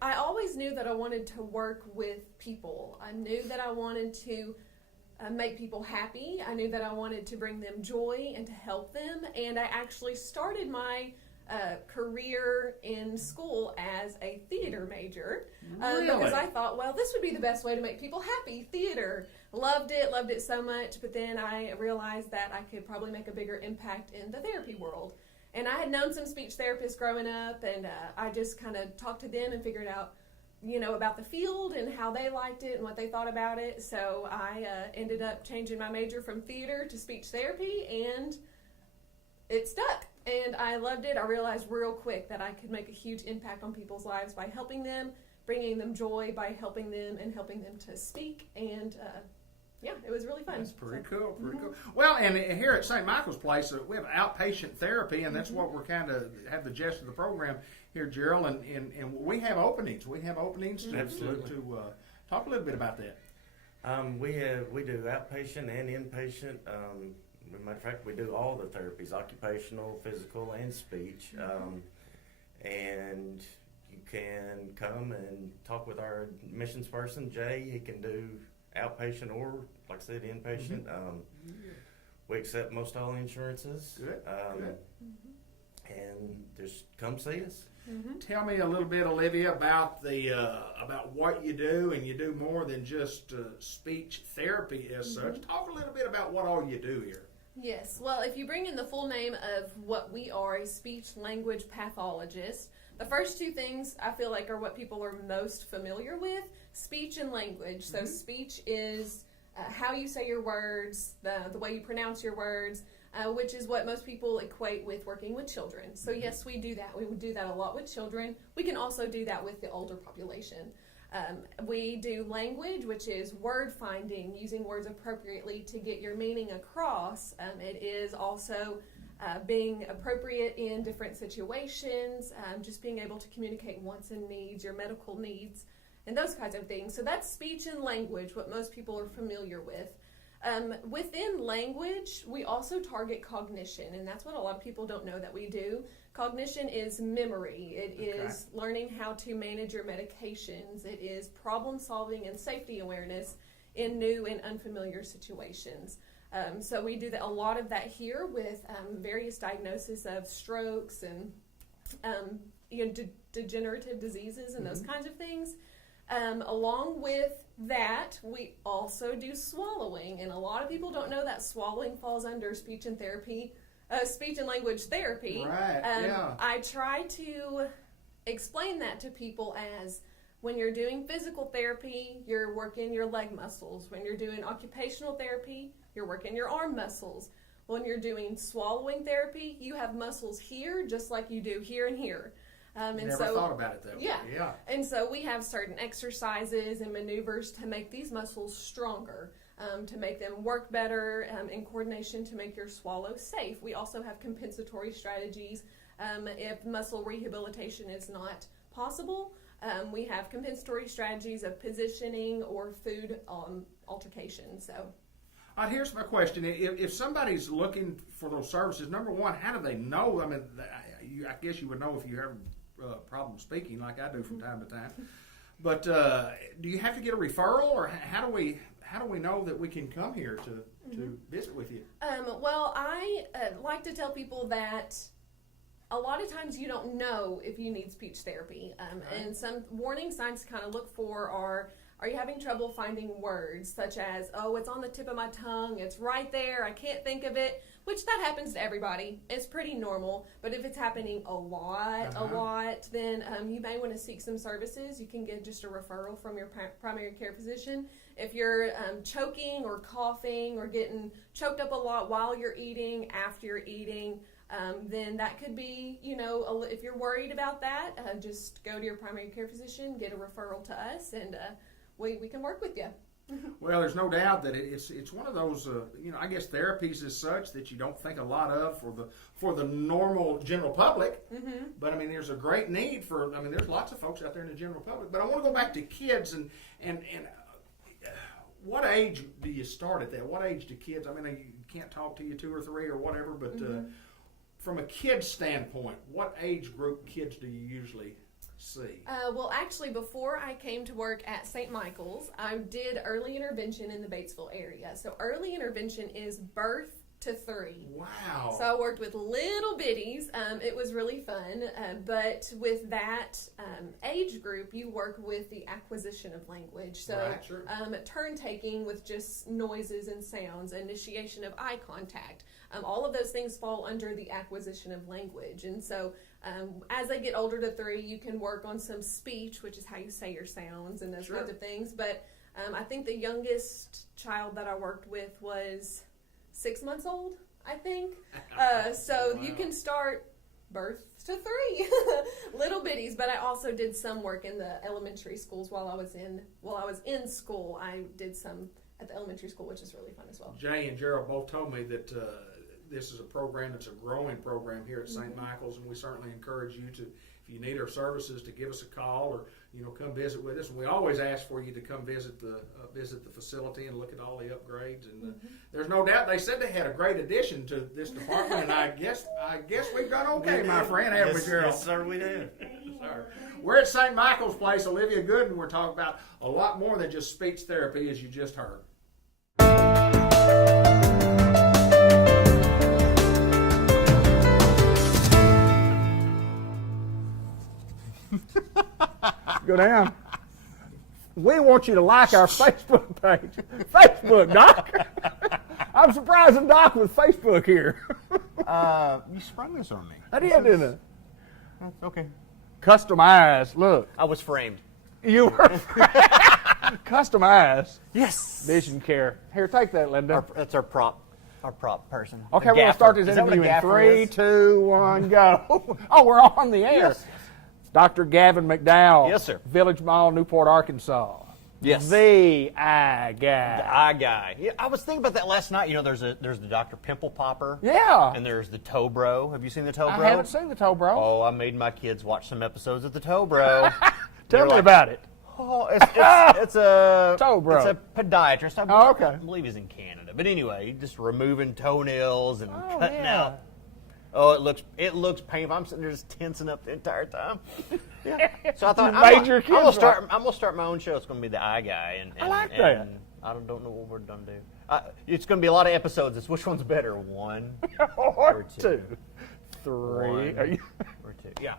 I always knew that I wanted to work with people. I knew that I wanted to make people happy. I knew that I wanted to bring them joy and to help them. And I actually started my career in school as a theater major because I thought, well, this would be the best way to make people happy. Theater. Loved it so much. But then I realized that I could probably make a bigger impact in the therapy world. And I had known some speech therapists growing up, and I just kind of talked to them and figured out, about the field and how they liked it and what they thought about it. So I ended up changing my major from theater to speech therapy, and it stuck. And I loved it. I realized real quick that I could make a huge impact on people's lives by helping them, bringing them joy by helping them and helping them to speak. And it was really fun. That's pretty cool. Well, and here at St. Michael's Place, we have outpatient therapy, and that's what we're kind of have the gist of the program here, Gerald. And we have openings. We have openings to talk a little bit about that. We do outpatient and inpatient. As a matter of fact, we do all the therapies: occupational, physical, and speech. And you can come and talk with our admissions person, Jay. He can do outpatient or, like I said, inpatient. We accept most all insurances. Good. And just come see us. Tell me a little bit, Olivia, about about what you do, and you do more than just speech therapy as such. Talk a little bit about what all you do here. Yes. Well, if you bring in the full name of what we are, a speech language pathologist, the first two things I feel like are what people are most familiar with: speech and language. So speech is how you say your words, the way you pronounce your words, which is what most people equate with working with children. So yes, we do that. We would do that a lot with children. We can also do that with the older population. We do language, which is word finding, using words appropriately to get your meaning across. It is also being appropriate in different situations, just being able to communicate wants and needs, your medical needs, and those kinds of things. So that's speech and language, what most people are familiar with. Within language, we also target cognition, and that's what a lot of people don't know that we do. Cognition is memory. It is learning how to manage your medications. It is problem solving and safety awareness in new and unfamiliar situations. So we do a lot of that here with various diagnoses of strokes and degenerative diseases and those kinds of things. Along with that, we also do swallowing, and a lot of people don't know that swallowing falls under speech and language therapy. Right. I try to explain that to people as when you're doing physical therapy, you're working your leg muscles. When you're doing occupational therapy, you're working your arm muscles. When you're doing swallowing therapy, you have muscles here just like you do here and here. Never thought about it that way. Yeah. And so we have certain exercises and maneuvers to make these muscles stronger, to make them work better in coordination to make your swallow safe. We also have compensatory strategies. If muscle rehabilitation is not possible, we have compensatory strategies of positioning or food altercation. So. All right, here's my question. If somebody's looking for those services, number one, how do they know? I mean, I guess you would know if you have a problem speaking like I do from time to time. But do you have to get a referral, or how do we know that we can come here to visit with you? Well, I like to tell people that a lot of times you don't know if you need speech therapy. And some warning signs to kind of look for are you having trouble finding words, such as, oh, it's on the tip of my tongue, it's right there, I can't think of it, which that happens to everybody. It's pretty normal. But if it's happening a lot, then you may want to seek some services. You can get just a referral from your primary care physician. If you're choking or coughing or getting choked up a lot while you're eating, after you're eating, then that could be, if you're worried about that, just go to your primary care physician, get a referral to us, and we can work with you. Well, there's no doubt that it's one of those, I guess therapies is such that you don't think a lot of for the normal general public. Mm-hmm. But, I mean, there's a great need there's lots of folks out there in the general public. But I want to go back to kids and what age do you start at that? What age do kids, you can't talk to you 2 or 3 or whatever, but from a kid's standpoint, what age group kids do you usually see? Well, actually, before I came to work at St. Michael's, I did early intervention in the Batesville area. So early intervention is birth to 3. Wow. So I worked with little bitties. It was really fun. But with that age group, you work with the acquisition of language. So right, sure. Turn taking with just noises and sounds, initiation of eye contact. All of those things fall under the acquisition of language. And so as they get older to 3, you can work on some speech, which is how you say your sounds and those sure. kinds of things. But I think the youngest child that I worked with was 6 months old, I think. So wow. You can start birth to 3, little bitties. But I also did some work in the elementary schools while I was in school. I did some at the elementary school, which is really fun as well. Jay and Gerald both told me that this is a program that's a growing program here at St. Michael's, and we certainly encourage you to, if you need our services, to give us a call or come visit with us. And we always ask for you to come visit the facility and look at all the upgrades. And there's no doubt they said they had a great addition to this department, and I guess we've done okay, my friend, haven't we, Gerald? Yes, sir, we do. Sir. We're at St. Michael's Place, Olivia Gooden. We're talking about a lot more than just speech therapy, as you just heard. Go down. We want you to like our Facebook page. Facebook, Doc. I'm surprised the Doc with Facebook here. You sprung this on me. I did, didn't I? That's okay. Customized. Look. I was framed. You were customized. Yes. Vision care. Here, take that, Linda. That's our prop person. Okay, we're going to start this interview in 3, 2, 1, go. Oh, we're on the air. Yes. Dr. Gavin McDowell. Yes, sir. Village Mall, Newport, Arkansas. Yes. The eye guy. The eye guy. Yeah, I was thinking about that last night. There's the Dr. Pimple Popper. Yeah. And there's the Toe Bro. Have you seen the Toe Bro? I haven't seen the Toe Bro. Oh, I made my kids watch some episodes of the Toe Bro. Tell me about it. Oh, it's a Toe Bro. It's a podiatrist. Okay. I believe he's in Canada. But anyway, just removing toenails and cutting yeah. out. Oh, it looks painful. I'm sitting there just tensing up the entire time. Yeah. So I thought I'm gonna start my own show. It's gonna be the eye guy, and I like that. I don't know what we're done do. It's going to be a lot of episodes. It's which one's better, 1 or two? 3. One or 2. Yeah.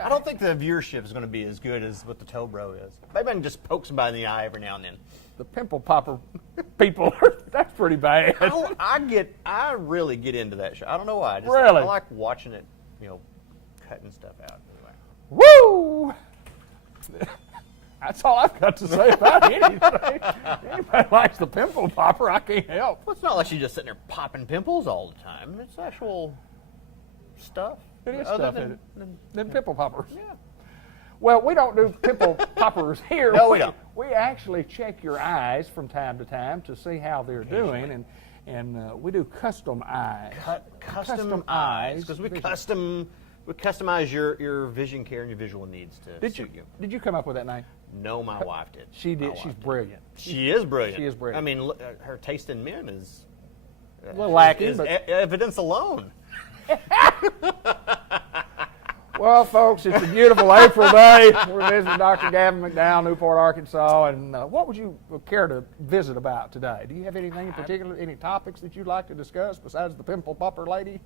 I don't think the viewership is going to be as good as what the toe bro is. Maybe I can just poke somebody in the eye every now and then. The pimple popper people, that's pretty bad. I really get into that show. I don't know why. I Really? like watching it, cutting stuff out. Anyway. Woo! That's all I've got to say about anything. Anybody likes the pimple popper, I can't help. Well, it's not like you're just sitting there popping pimples all the time. It's actual stuff. It is other stuff in it. than Than pimple poppers. Yeah. Well, we don't do pimple poppers here. No, we don't. We actually check your eyes from time to time to see how they're doing, and we do custom eyes. Custom eyes, because we customize your vision care and your visual needs to suit you. Did you come up with that name? No, my wife did. She did. She's brilliant. She is brilliant. She is brilliant. I mean, her taste in men is A little lacking, is but evidence alone. well, folks, it's a beautiful April day. We're visiting Dr. Gavin McDowell, Newport, Arkansas, and what would you care to visit about today? Do you have anything in particular, any topics that you'd like to discuss besides the pimple popper lady?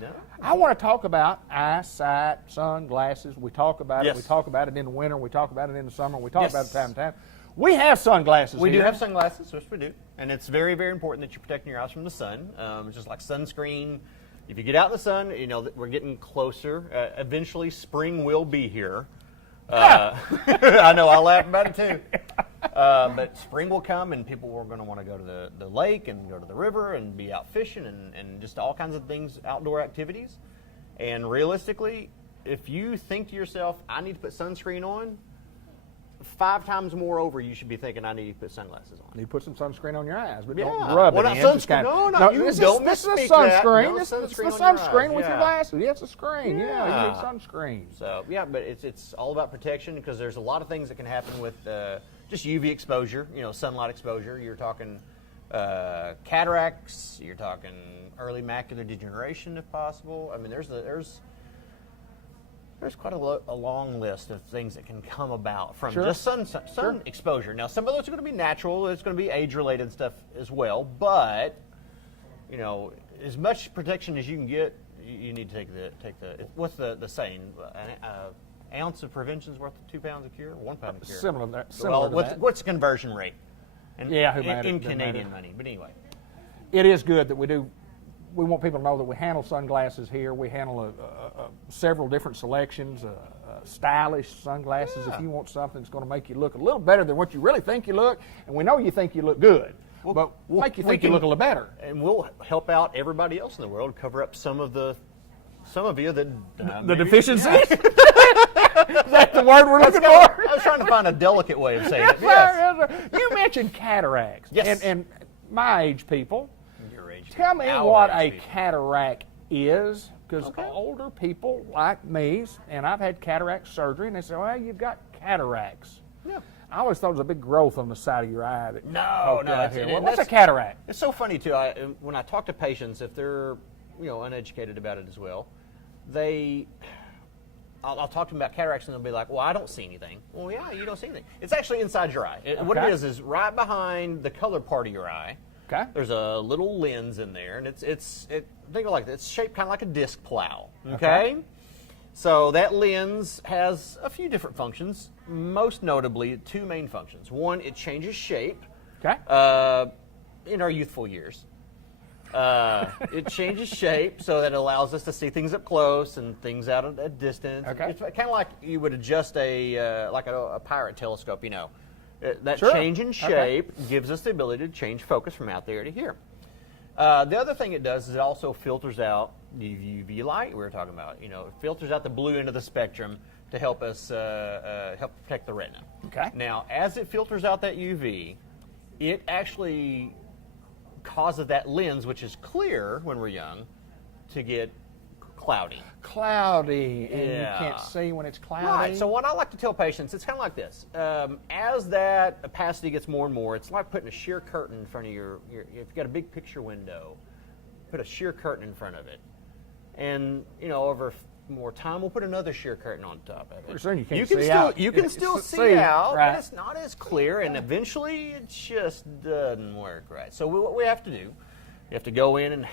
No. I want to talk about eyesight, sunglasses. We talk about it. Yes. We talk about it in the winter. We talk about it in the summer. We talk Yes. about it time to time. We have sunglasses We here. do have sunglasses, which we do. And it's very, very important that you're protecting your eyes from the sun. It's just like sunscreen. If you get out in the sun, that we're getting closer. Eventually, spring will be here. I know, I laugh about it too. But spring will come, and people are going to want to go to the lake and go to the river and be out fishing and just all kinds of things, outdoor activities. And realistically, if you think to yourself, I need to put sunscreen on, 5 times more over, you should be thinking, I need to put sunglasses on. You put some sunscreen on your eyes, but Yeah. don't rub Well, it not in. sunscreen. Just kind No, of, no, you don't this is a misspeak that. sunscreen. No This is the sunscreen on your sunscreen eyes, with your yeah. glasses. Yeah, it's a screen. Yeah, you need sunscreen. So, yeah, but it's all about protection because there's a lot of things that can happen with just UV exposure, sunlight exposure. You're talking cataracts. You're talking early macular degeneration if possible. I mean, there's quite a long list of things that can come about from just sun exposure. Now, some of those are going to be natural. It's going to be age-related stuff as well. But, as much protection as you can get, you need to take the what's the saying? An ounce of prevention is worth 2 pounds of cure, 1 pound of cure. Similar to that. What's the conversion rate? Who in Canadian money. But anyway. It is good that we do. We want people to know that we handle sunglasses here. We handle several different selections, stylish sunglasses. If you want something that's going to make you look a little better than what you really think you look, and we know you think you look good, but we'll make you think you look a little better. And we'll help out everybody else in the world, cover up some of you that the deficiencies. Is that the word we're looking for? I was trying to find a delicate way of saying it. Yes. You mentioned cataracts. Yes. And my age people. Your age. Tell me Our what age a people. cataract is, because older people like me, and I've had cataract surgery, and they say, well, you've got cataracts. Yeah. I always thought it was a big growth on the side of your eye. That No. Well, what's a cataract? It's so funny too. When I talk to patients, if they're uneducated about it as well, I'll talk to them about cataracts, and they'll be like, well, I don't see anything. Well, yeah, you don't see anything. It's actually inside your eye. What it is right behind the colored part of your eye. Okay. There's a little lens in there, and think of it like this. It's shaped kind of like a disc plow. Okay? So that lens has a few different functions, most notably 2 main functions. One, it changes shape. Okay. In our youthful years. It changes shape so that it allows us to see things up close and things out at a distance. Okay. It's kind of like you would adjust a pirate telescope, That change in shape gives us the ability to change focus from out there to here. The other thing it does is it also filters out the UV light we were talking about. It filters out the blue end of the spectrum to help us help protect the retina. Okay. Now, as it filters out that UV, it actually causes that lens, which is clear when we're young, to get cloudy. Cloudy, and Yeah. you can't see when it's cloudy. Right. So what I like to tell patients, it's kind of like this. As that opacity gets more and more, it's like putting a sheer curtain in front of your if you've got a big picture window, put a sheer curtain in front of it. And, over more time, we'll put another sheer curtain on top of it. Pretty soon you can't can see still, out. You can still see out, but it's not as clear, and eventually it just doesn't work right. So what we have to do, you have to go in and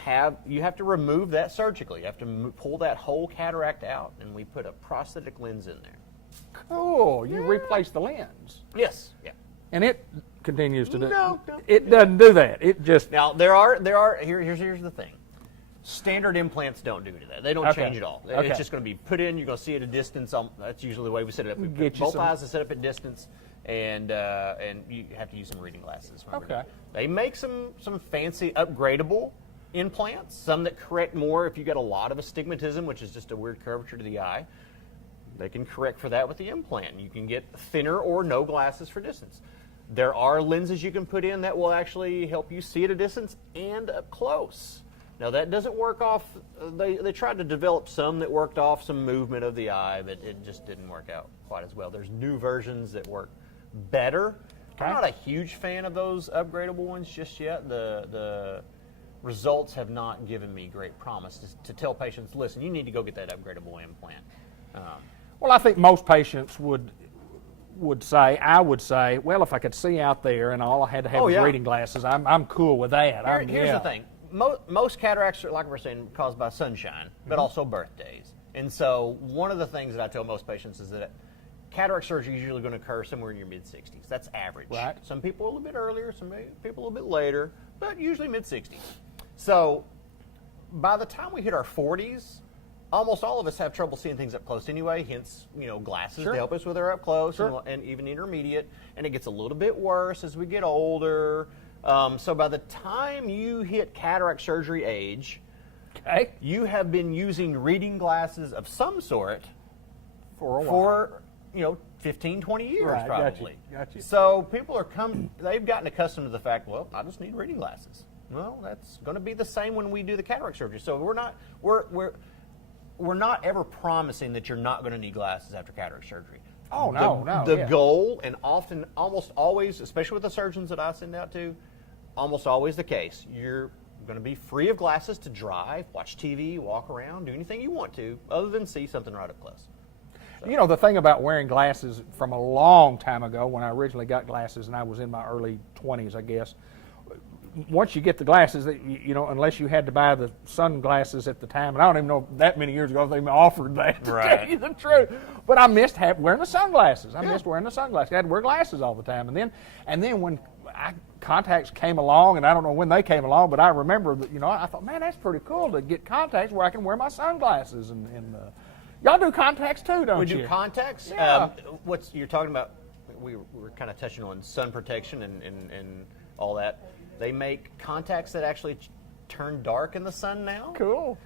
you have to remove that surgically. You have to pull that whole cataract out, and we put a prosthetic lens in there. Cool. You replace the lens. Yes. Yeah. And it continues to do. No. It doesn't do that. It just. Now here's the thing. Standard implants don't do that. They don't change at all. Okay. It's just going to be put in. You're going to see it at a distance. That's usually the way we set it up. We Get put you both eyes are set up at distance, and you have to use some reading glasses. Okay. They make some fancy upgradable implants. Some that correct more if you got a lot of astigmatism, which is just a weird curvature to the eye. They can correct for that with the implant. You can get thinner or no glasses for distance. There are lenses you can put in that will actually help you see at a distance and up close. Now that doesn't work off, they tried to develop some that worked off some movement of the eye, but it just didn't work out quite as well. There's new versions that work better. I'm not a huge fan of those upgradable ones just yet. The results have not given me great promise to tell patients, listen, you need to go get that upgradable implant. Well, I think most patients would say, I would say, well, if I could see out there and all I had to have was reading glasses, I'm cool with that. Here's the thing. Most cataracts are, like we're saying, caused by sunshine, but also birthdays. And so one of the things that I tell most patients is that cataract surgery is usually going to occur somewhere in your mid-60s. That's average. Right. Some people a little bit earlier, some people a little bit later, but usually mid-60s. So by the time we hit our 40s, almost all of us have trouble seeing things up close anyway, hence, glasses to help us with our up close and even intermediate. And it gets a little bit worse as we get older. So by the time you hit cataract surgery age, you have been using reading glasses of some sort for a while. 15, 20 years right, probably. Got you. So people they've gotten accustomed to the fact, well, I just need reading glasses. Well, that's going to be the same when we do the cataract surgery. So we're not ever promising that you're not going to need glasses after cataract surgery. Oh, no. The goal, and often, almost always, especially with the surgeons that I send out to, almost always the case, you're going to be free of glasses to drive, watch TV, walk around, do anything you want to, other than see something right up close. So. The thing about wearing glasses from a long time ago, when I originally got glasses, and I was in my early 20s, I guess, once you get the glasses, unless you had to buy the sunglasses at the time, and I don't even know that many years ago they even offered that, to tell you the truth. But I missed wearing the sunglasses. I missed wearing the sunglasses. I had to wear glasses all the time. And then when contacts came along, and I don't know when they came along, but I remember that, I thought, man, that's pretty cool to get contacts where I can wear my sunglasses. And y'all do contacts too, don't you? We do contacts. Yeah. What you're talking about, we were kind of touching on sun protection and all that. They make contacts that actually turn dark in the sun now. Cool.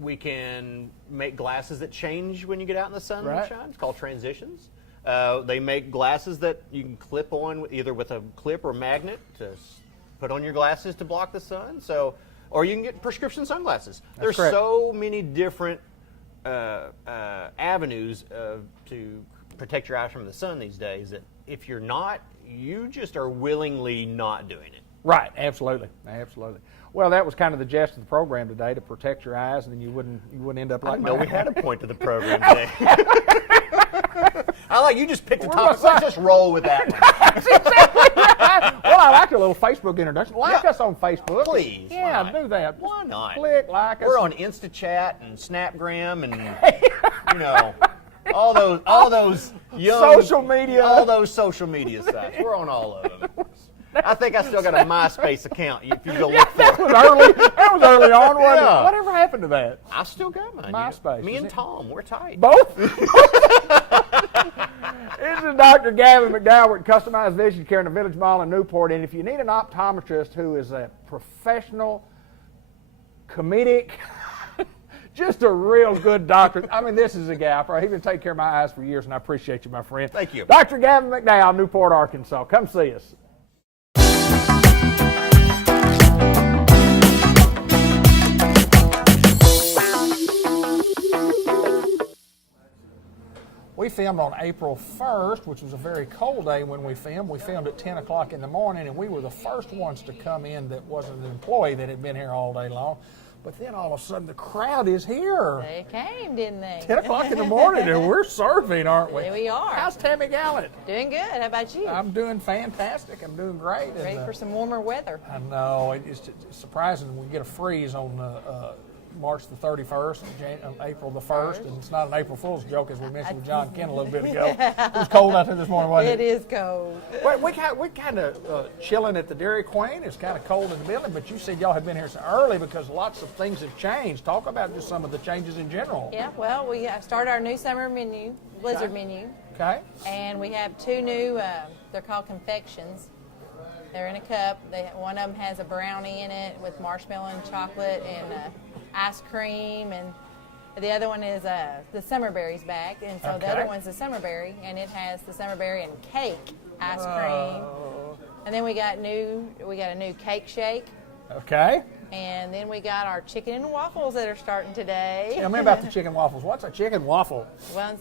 We can make glasses that change when you get out in the sun and shine. It's called transitions. They make glasses that you can clip on either with a clip or magnet to put on your glasses to block the sun. Or you can get prescription sunglasses. There's so many different avenues to protect your eyes from the sun these days that if you're not, you just are willingly not doing it. Right, absolutely. Well, that was kind of the gist of the program today, to protect your eyes, and then you wouldn't end up like we had a point to the program today. I like you just picked a topic. Let's just roll with that one. That's exactly right. Well, I like a little Facebook introduction. Like us on Facebook. Please. Yeah, do that. Why not? Click, like us. We're on InstaChat and Snapgram and, all those young social media. All those social media sites. We're on all of them. I think I still got a MySpace account if you go look for it. That was early on, wasn't it? Whatever happened to that? I still got mine. MySpace. Me and Tom, we're tight. Both? This is Dr. Gavin McDowell with Customized Vision Care in the Village Mall in Newport. And if you need an optometrist who is a professional, comedic, just a real good doctor. I mean, this is a guy. He's been taking care of my eyes for years, and I appreciate you, my friend. Thank you. Dr. Gavin McDowell, Newport, Arkansas. Come see us. We filmed on April 1st, which was a very cold day when we filmed. We filmed at 10 o'clock in the morning, and we were the first ones to come in that wasn't an employee that had been here all day long. But then all of a sudden the crowd is here. They came, didn't they? 10 o'clock in the morning, and we're serving, aren't we? There we are. How's Tammy Gallant? Doing good. How about you? I'm doing fantastic. I'm doing great. Ready for some warmer weather. I know. It's surprising we get a freeze on March the 31st, April the 1st, and it's not an April Fool's joke, as we mentioned with John Ken a little bit ago. It was cold out there this morning, wasn't it? It is cold. We kind of chilling at the Dairy Queen. It's kind of cold in the building, but you said y'all had been here so early because lots of things have changed. Talk about just some of the changes in general. Yeah, well, we started our new summer menu, Blizzard menu. Okay. And we have 2 new, they're called confections. They're in a cup. One of them has a brownie in it with marshmallow and chocolate and ice cream, and the other one is the summer berries back, and so the other one's the summer berry, and it has the summer berry and cake ice cream. And then we got a new cake shake. Okay. And then we got our chicken and waffles that are starting today. Tell me about the chicken waffles. What's a chicken waffle? Well,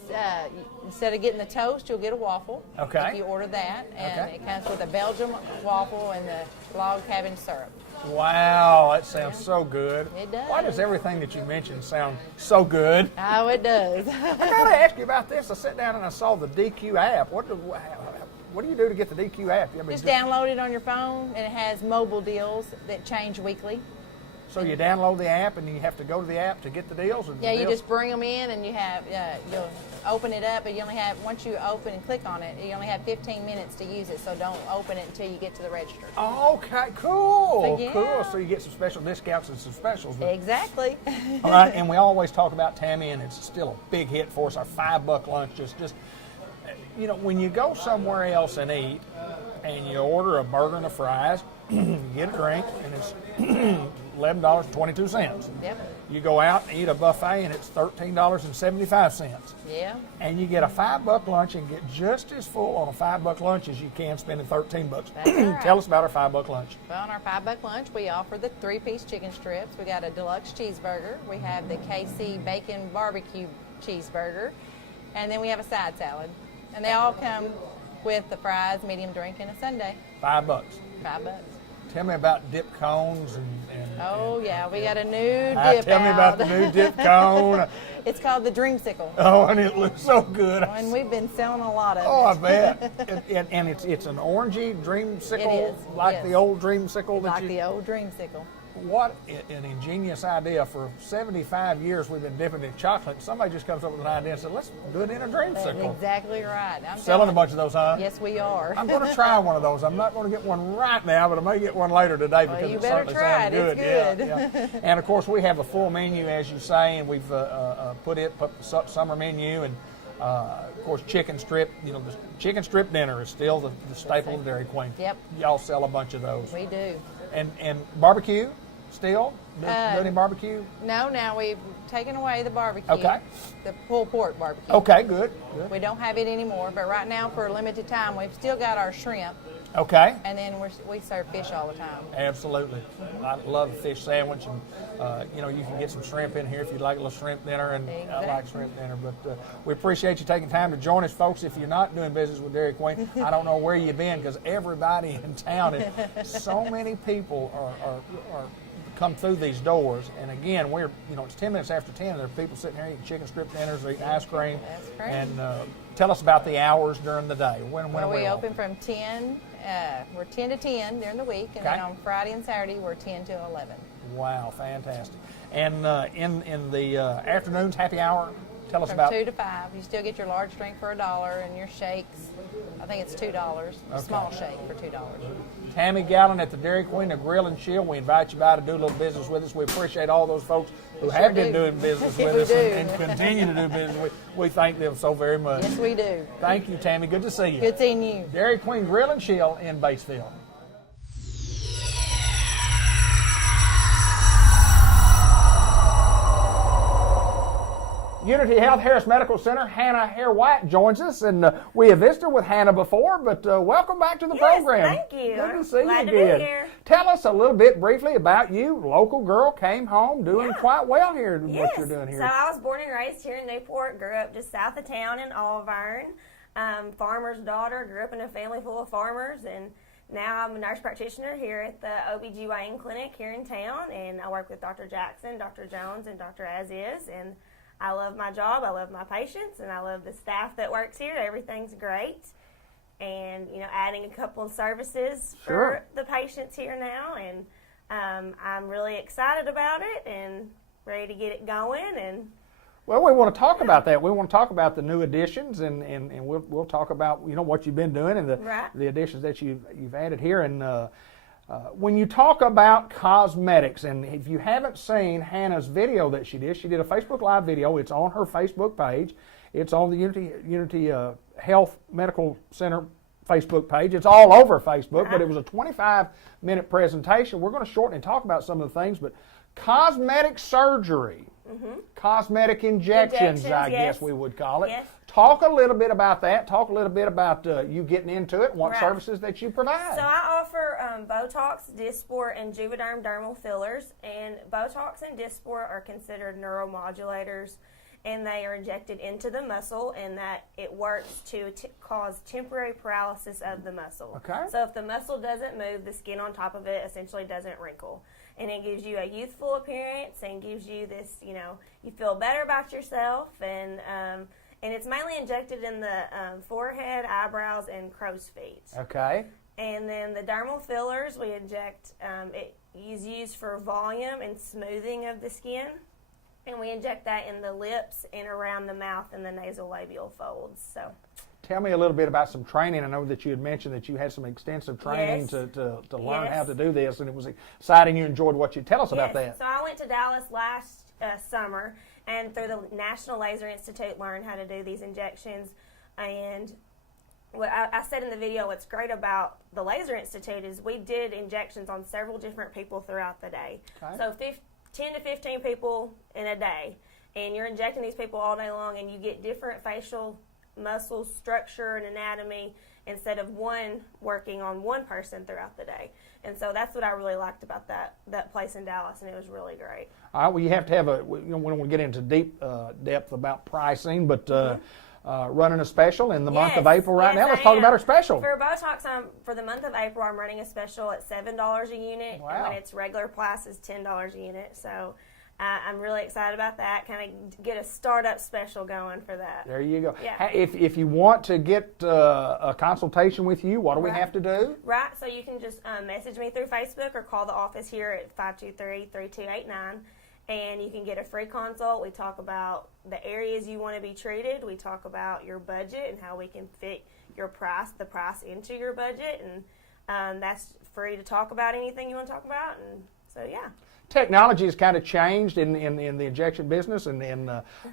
instead of getting the toast, you'll get a waffle. Okay. If you order that, and it comes with a Belgian waffle and the log cabin syrup. Wow, that sounds so good. It does. Why does everything that you mentioned sound so good? Oh, it does. I got to ask you about this. I sat down and I saw the DQ app. What do you do to get the DQ app? I mean, Just download it on your phone, and it has mobile deals that change weekly. So you download the app, and you have to go to the app to get the deals? Yeah, you just bring them in, and you'll open it up, but you only have, once you open and click on it, you only have 15 minutes to use it, so don't open it until you get to the register. Okay, cool. So, yeah. Cool. So you get some special discounts and some specials. Exactly. All right, and we always talk about Tammy, and it's still a big hit for us, our $5 lunch. Just when you go somewhere else and eat, and you order a burger and a fries, you get a drink, and it's $11.22. Yep. You go out and eat a buffet, and it's $13.75. Yeah. And you get a $5 lunch and get just as full on a $5 lunch as you can spending $13. That's right. Tell us about our $5 lunch. Well, on our $5 lunch, we offer the 3-piece chicken strips. We got a deluxe cheeseburger. We have the KC bacon barbecue cheeseburger, and then we have a side salad. And they all come with the fries, medium drink, and a sundae. $5. $5. Tell me about dip cones yeah, we got a new dip Tell me about the new dip cone. It's called the Dreamsicle. Oh, and it looks so good. And we've been selling a lot of it. Oh, I bet. and it's an orangey Dreamsicle, It is, like the old Dreamsicle. The old Dreamsicle. What an ingenious idea. For 75 years we've been dipping in chocolate. Somebody just comes up with an idea and said, let's do it in a Dreamsicle. That's exactly right. I'm selling a bunch of those, huh? Yes, we are. I'm going to try one of those. I'm not going to get one right now, but I may get one later today because you it better certainly try sounds it. good. It's good. Yeah. And of course, we have a full menu, as you say, and we've put the summer menu, and of course, chicken strip. The chicken strip dinner is still the staple of Dairy Queen. Yep. Y'all sell a bunch of those. We do. And barbecue still? Do any barbecue? No, now we've taken away the barbecue. Okay. The pulled pork barbecue. Okay, good. We don't have it anymore, but right now, for a limited time, we've still got our shrimp. Okay. And then we serve fish all the time. Absolutely. I love the fish sandwich, and you can get some shrimp in here if you'd like a little shrimp dinner, and I like shrimp dinner. But we appreciate you taking time to join us, folks. If you're not doing business with Dairy Queen, I don't know where you've been, because everybody in town, so many people are come through these doors, and again, it's 10 minutes after 10, and there are people sitting here eating chicken strip dinners, eating ice cream. That's great. And tell us about the hours during the day. When we open from 10, we're 10 to 10 during the week, and then on Friday and Saturday, we're 10 to 11. Wow, fantastic. And in the afternoons, happy hour, tell us about. From 2 to 5, you still get your large drink for $1, and your shakes, I think it's $2, small shake for $2. Tammy Gallant at the Dairy Queen, the Grill and Chill. We invite you by to do a little business with us. We appreciate all those folks who have been doing business with us and continue to do business. We thank them so very much. Yes, we do. Thank you, Tammy. Good to see you. Good seeing you. Dairy Queen Grill and Chill in Batesville. Unity Health Harris Medical Center, Hannah Hare White joins us, and we have visited with Hannah before, but welcome back to the program. Thank you. Good to see Glad you to again. be here. Tell us a little bit briefly about you. Local girl, came home, doing quite well here. Yes. What you're doing here? So I was born and raised here in Newport. Grew up just south of town in Olive Iron. Farmer's daughter. Grew up in a family full of farmers, and now I'm a nurse practitioner here at the OBGYN clinic here in town, and I work with Dr. Jackson, Dr. Jones, and Dr. Aziz, and I love my job, I love my patients, and I love the staff that works here. Everything's great. And, adding a couple of services for the patients here now, and I'm really excited about it and ready to get it going. And well, we want to talk about that. We want to talk about the new additions, and we'll talk about what you've been doing and the additions that you've added here. And when you talk about cosmetics, and if you haven't seen Hannah's video that she did a Facebook Live video. It's on her Facebook page. It's on the Unity Health Medical Center Facebook page. It's all over Facebook, but it was a 25-minute presentation. We're going to shorten and talk about some of the things, but cosmetic surgery. Cosmetic injections, I guess we would call it. Yes. Talk a little bit about that. Talk a little bit about you getting into it and what services that you provide. So I offer Botox, Dysport, and Juvederm dermal fillers. And Botox and Dysport are considered neuromodulators, and they are injected into the muscle, and that it works to cause temporary paralysis of the muscle. Okay. So if the muscle doesn't move, the skin on top of it essentially doesn't wrinkle. And it gives you a youthful appearance and gives you this, you feel better about yourself. And it's mainly injected in the forehead, eyebrows, and crow's feet. Okay. And then the dermal fillers we inject, it is used for volume and smoothing of the skin. And we inject that in the lips and around the mouth and the nasolabial folds. So. Tell me a little bit about some training. I know that you had mentioned that you had some extensive training to learn how to do this, and it was exciting. You enjoyed what you tell us about that. So I went to Dallas last summer, and through the National Laser Institute learned how to do these injections. And what I said in the video, what's great about the Laser Institute is we did injections on several different people throughout the day. Okay. So 10 to 15 people in a day, and you're injecting these people all day long, and you get different facial muscle structure and anatomy instead of one working on one person throughout the day. And so that's what I really liked about that place in Dallas, and it was really great. All right, well, you have to have we don't want to get into deep depth about pricing, but running a special in the month of April right now. Let's talk about our special. For Botox, for the month of April, I'm running a special at $7 a unit. Wow. And when its regular price is $10 a unit. So I'm really excited about that. Kind of get a startup special going for that. There you go. Yeah. If you want to get a consultation with you, what do we have to do? Right. So you can just message me through Facebook or call the office here at 523-3289. And you can get a free consult. We talk about the areas you want to be treated. We talk about your budget and how we can fit the price into your budget. And that's free to talk about anything you want to talk about. And so, yeah. Technology has kind of changed in the injection business,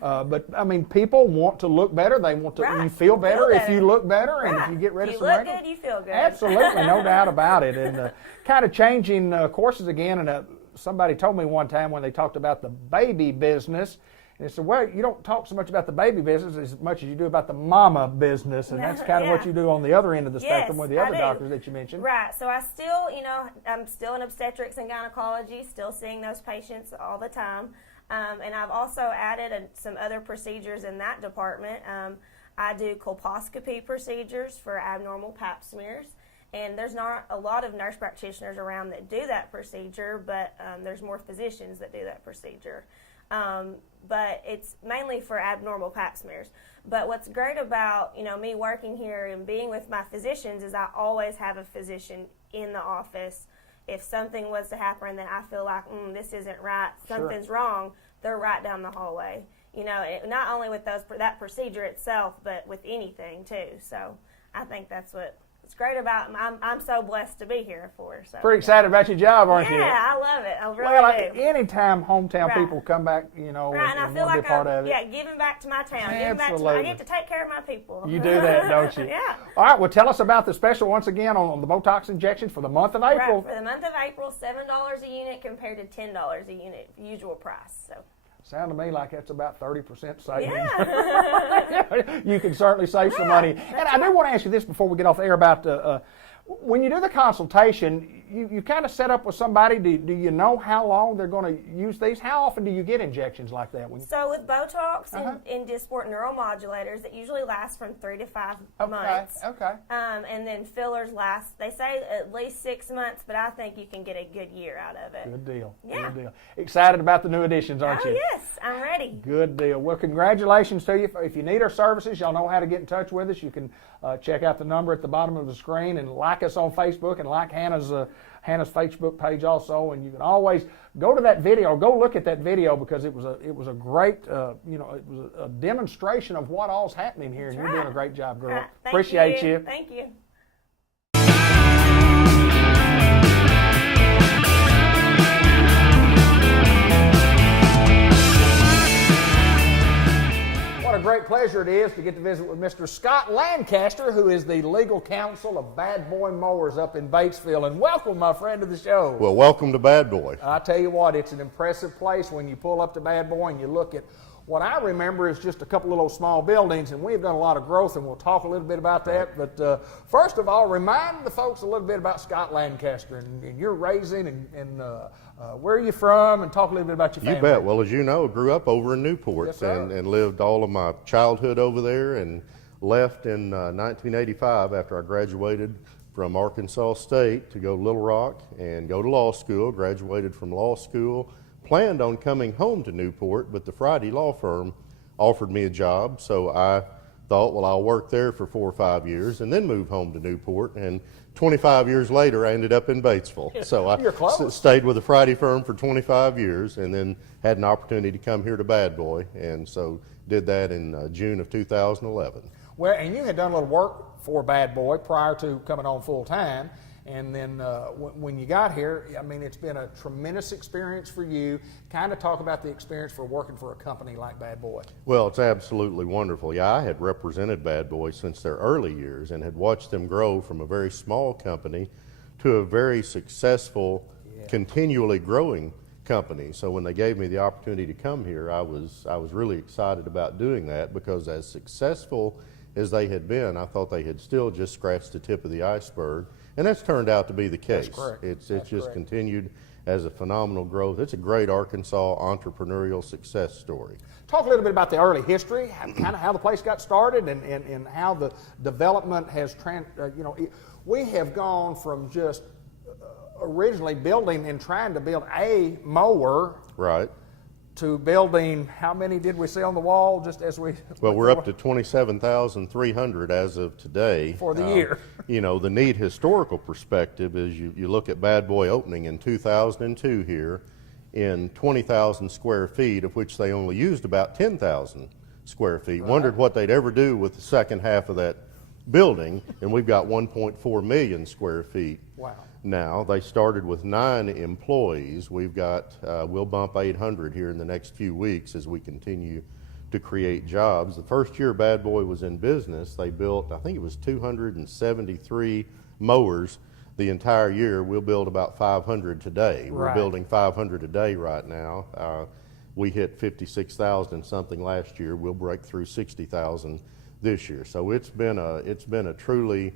but I mean, people want to look better. They want to. You feel better if you look better, and if you get rid of some wrinkles. You look good, you feel good. Absolutely, no doubt about it. And kind of changing courses again. And somebody told me one time when they talked about the baby business, and they said, "Well, you don't talk so much about the baby business as much as you do about the mama business," and that's kind of what you do on the other end of the spectrum with the other doctors that you mentioned. Right. So I still, I'm still in obstetrics and gynecology, still seeing those patients all the time, and I've also added some other procedures in that department. I do colposcopy procedures for abnormal pap smears. And there's not a lot of nurse practitioners around that do that procedure, but there's more physicians that do that procedure. But it's mainly for abnormal pap smears. But what's great about, me working here and being with my physicians is I always have a physician in the office. If something was to happen that I feel like, this isn't right, something's wrong, they're right down the hallway. Not only with that procedure itself, but with anything too. So I think that's what it's great about. I'm so blessed to be here for. So pretty excited about your job, aren't you? Yeah, I love it. I really do. Anytime hometown people come back, and I feel like I'm giving back to my town. Absolutely. I get to take care of my people. You do that, don't you? Yeah. All right. Well, tell us about the special once again on the Botox injections for the month of April. Right, for the month of April, $7 a unit compared to $10 a unit, usual price. So. Sound to me like that's about 30% savings. Yeah. You can certainly save some money. And I do want to ask you this before we get off the air about when you do the consultation, you kind of set up with somebody. Do you know how long they're going to use these? How often do you get injections like that? So with Botox and Dysport neuromodulators, it usually lasts from 3 to 5 months. Okay. And then fillers last, they say at least 6 months, but I think you can get a good year out of it. Good deal. Yeah. Good deal. Excited about the new additions, aren't Oh, you? yes, I'm ready. Good deal. Well, congratulations to you. If you need our services, y'all know how to get in touch with us. You can check out the number at the bottom of the screen and like us on Facebook and like Hannah's Facebook page also. And you can always go to that video, go look at that video, because it was a great, it was a demonstration of what all's happening here. And you're doing a great job, girl. Appreciate you. Thank you. What a great pleasure it is to get to visit with Mr. Scott Lancaster, who is the legal counsel of Bad Boy Mowers up in Batesville. And welcome, my friend, to the show. Well, welcome to Bad Boy. I tell you what, it's an impressive place when you pull up to Bad Boy and you look at what I remember is just a couple of little small buildings, and we've done a lot of growth, and we'll talk a little bit about that. But first of all, remind the folks a little bit about Scott Lancaster and your raising and where are you from, and talk a little bit about your family. You bet. Well, as you know, I grew up over in Newport. Yes, sir. and lived all of my childhood over there, and left in 1985 after I graduated from Arkansas State to go to Little Rock and go to law school. Graduated from law school. Planned on coming home to Newport, but the Friday law firm offered me a job, so I thought, well, I'll work there for 4 or 5 years and then move home to Newport. And 25 years later, I ended up in Batesville. So I stayed with the Friday firm for 25 years and then had an opportunity to come here to Bad Boy, and so did that in June of 2011. Well, and you had done a little work for Bad Boy prior to coming on full time. And then when you got here, I mean, it's been a tremendous experience for you. Kind of talk about the experience for working for a company like Bad Boy. Well, it's absolutely wonderful. Yeah, I had represented Bad Boy since their early years and had watched them grow from a very small company to a very successful, continually growing company. So when they gave me the opportunity to come here, I was really excited about doing that, because as successful as they had been, I thought they had still just scratched the tip of the iceberg. And that's turned out to be the case. That's correct. It's just continued as a phenomenal growth. It's a great Arkansas entrepreneurial success story. Talk a little bit about the early history, kind of how the place got started, and how the development has, we have gone from just originally building and trying to build a mower. Right. To building, how many did we see on the wall just as we... Well, we're up to 27,300 as of today. For the year. You know, the neat historical perspective is you look at Bad Boy opening in 2002 here in 20,000 square feet, of which they only used about 10,000 square feet. Right. Wondered what they'd ever do with the second half of that building, and we've got 1.4 million square feet. Wow. Now. They started with 9 employees. We've got, we'll bump 800 here in the next few weeks as we continue to create jobs. The first year Bad Boy was in business, they built, I think it was 273 mowers the entire year. We'll build about 500 today. We're building 500 a day right now. We hit 56,000 something last year. We'll break through 60,000 this year. So it's been a truly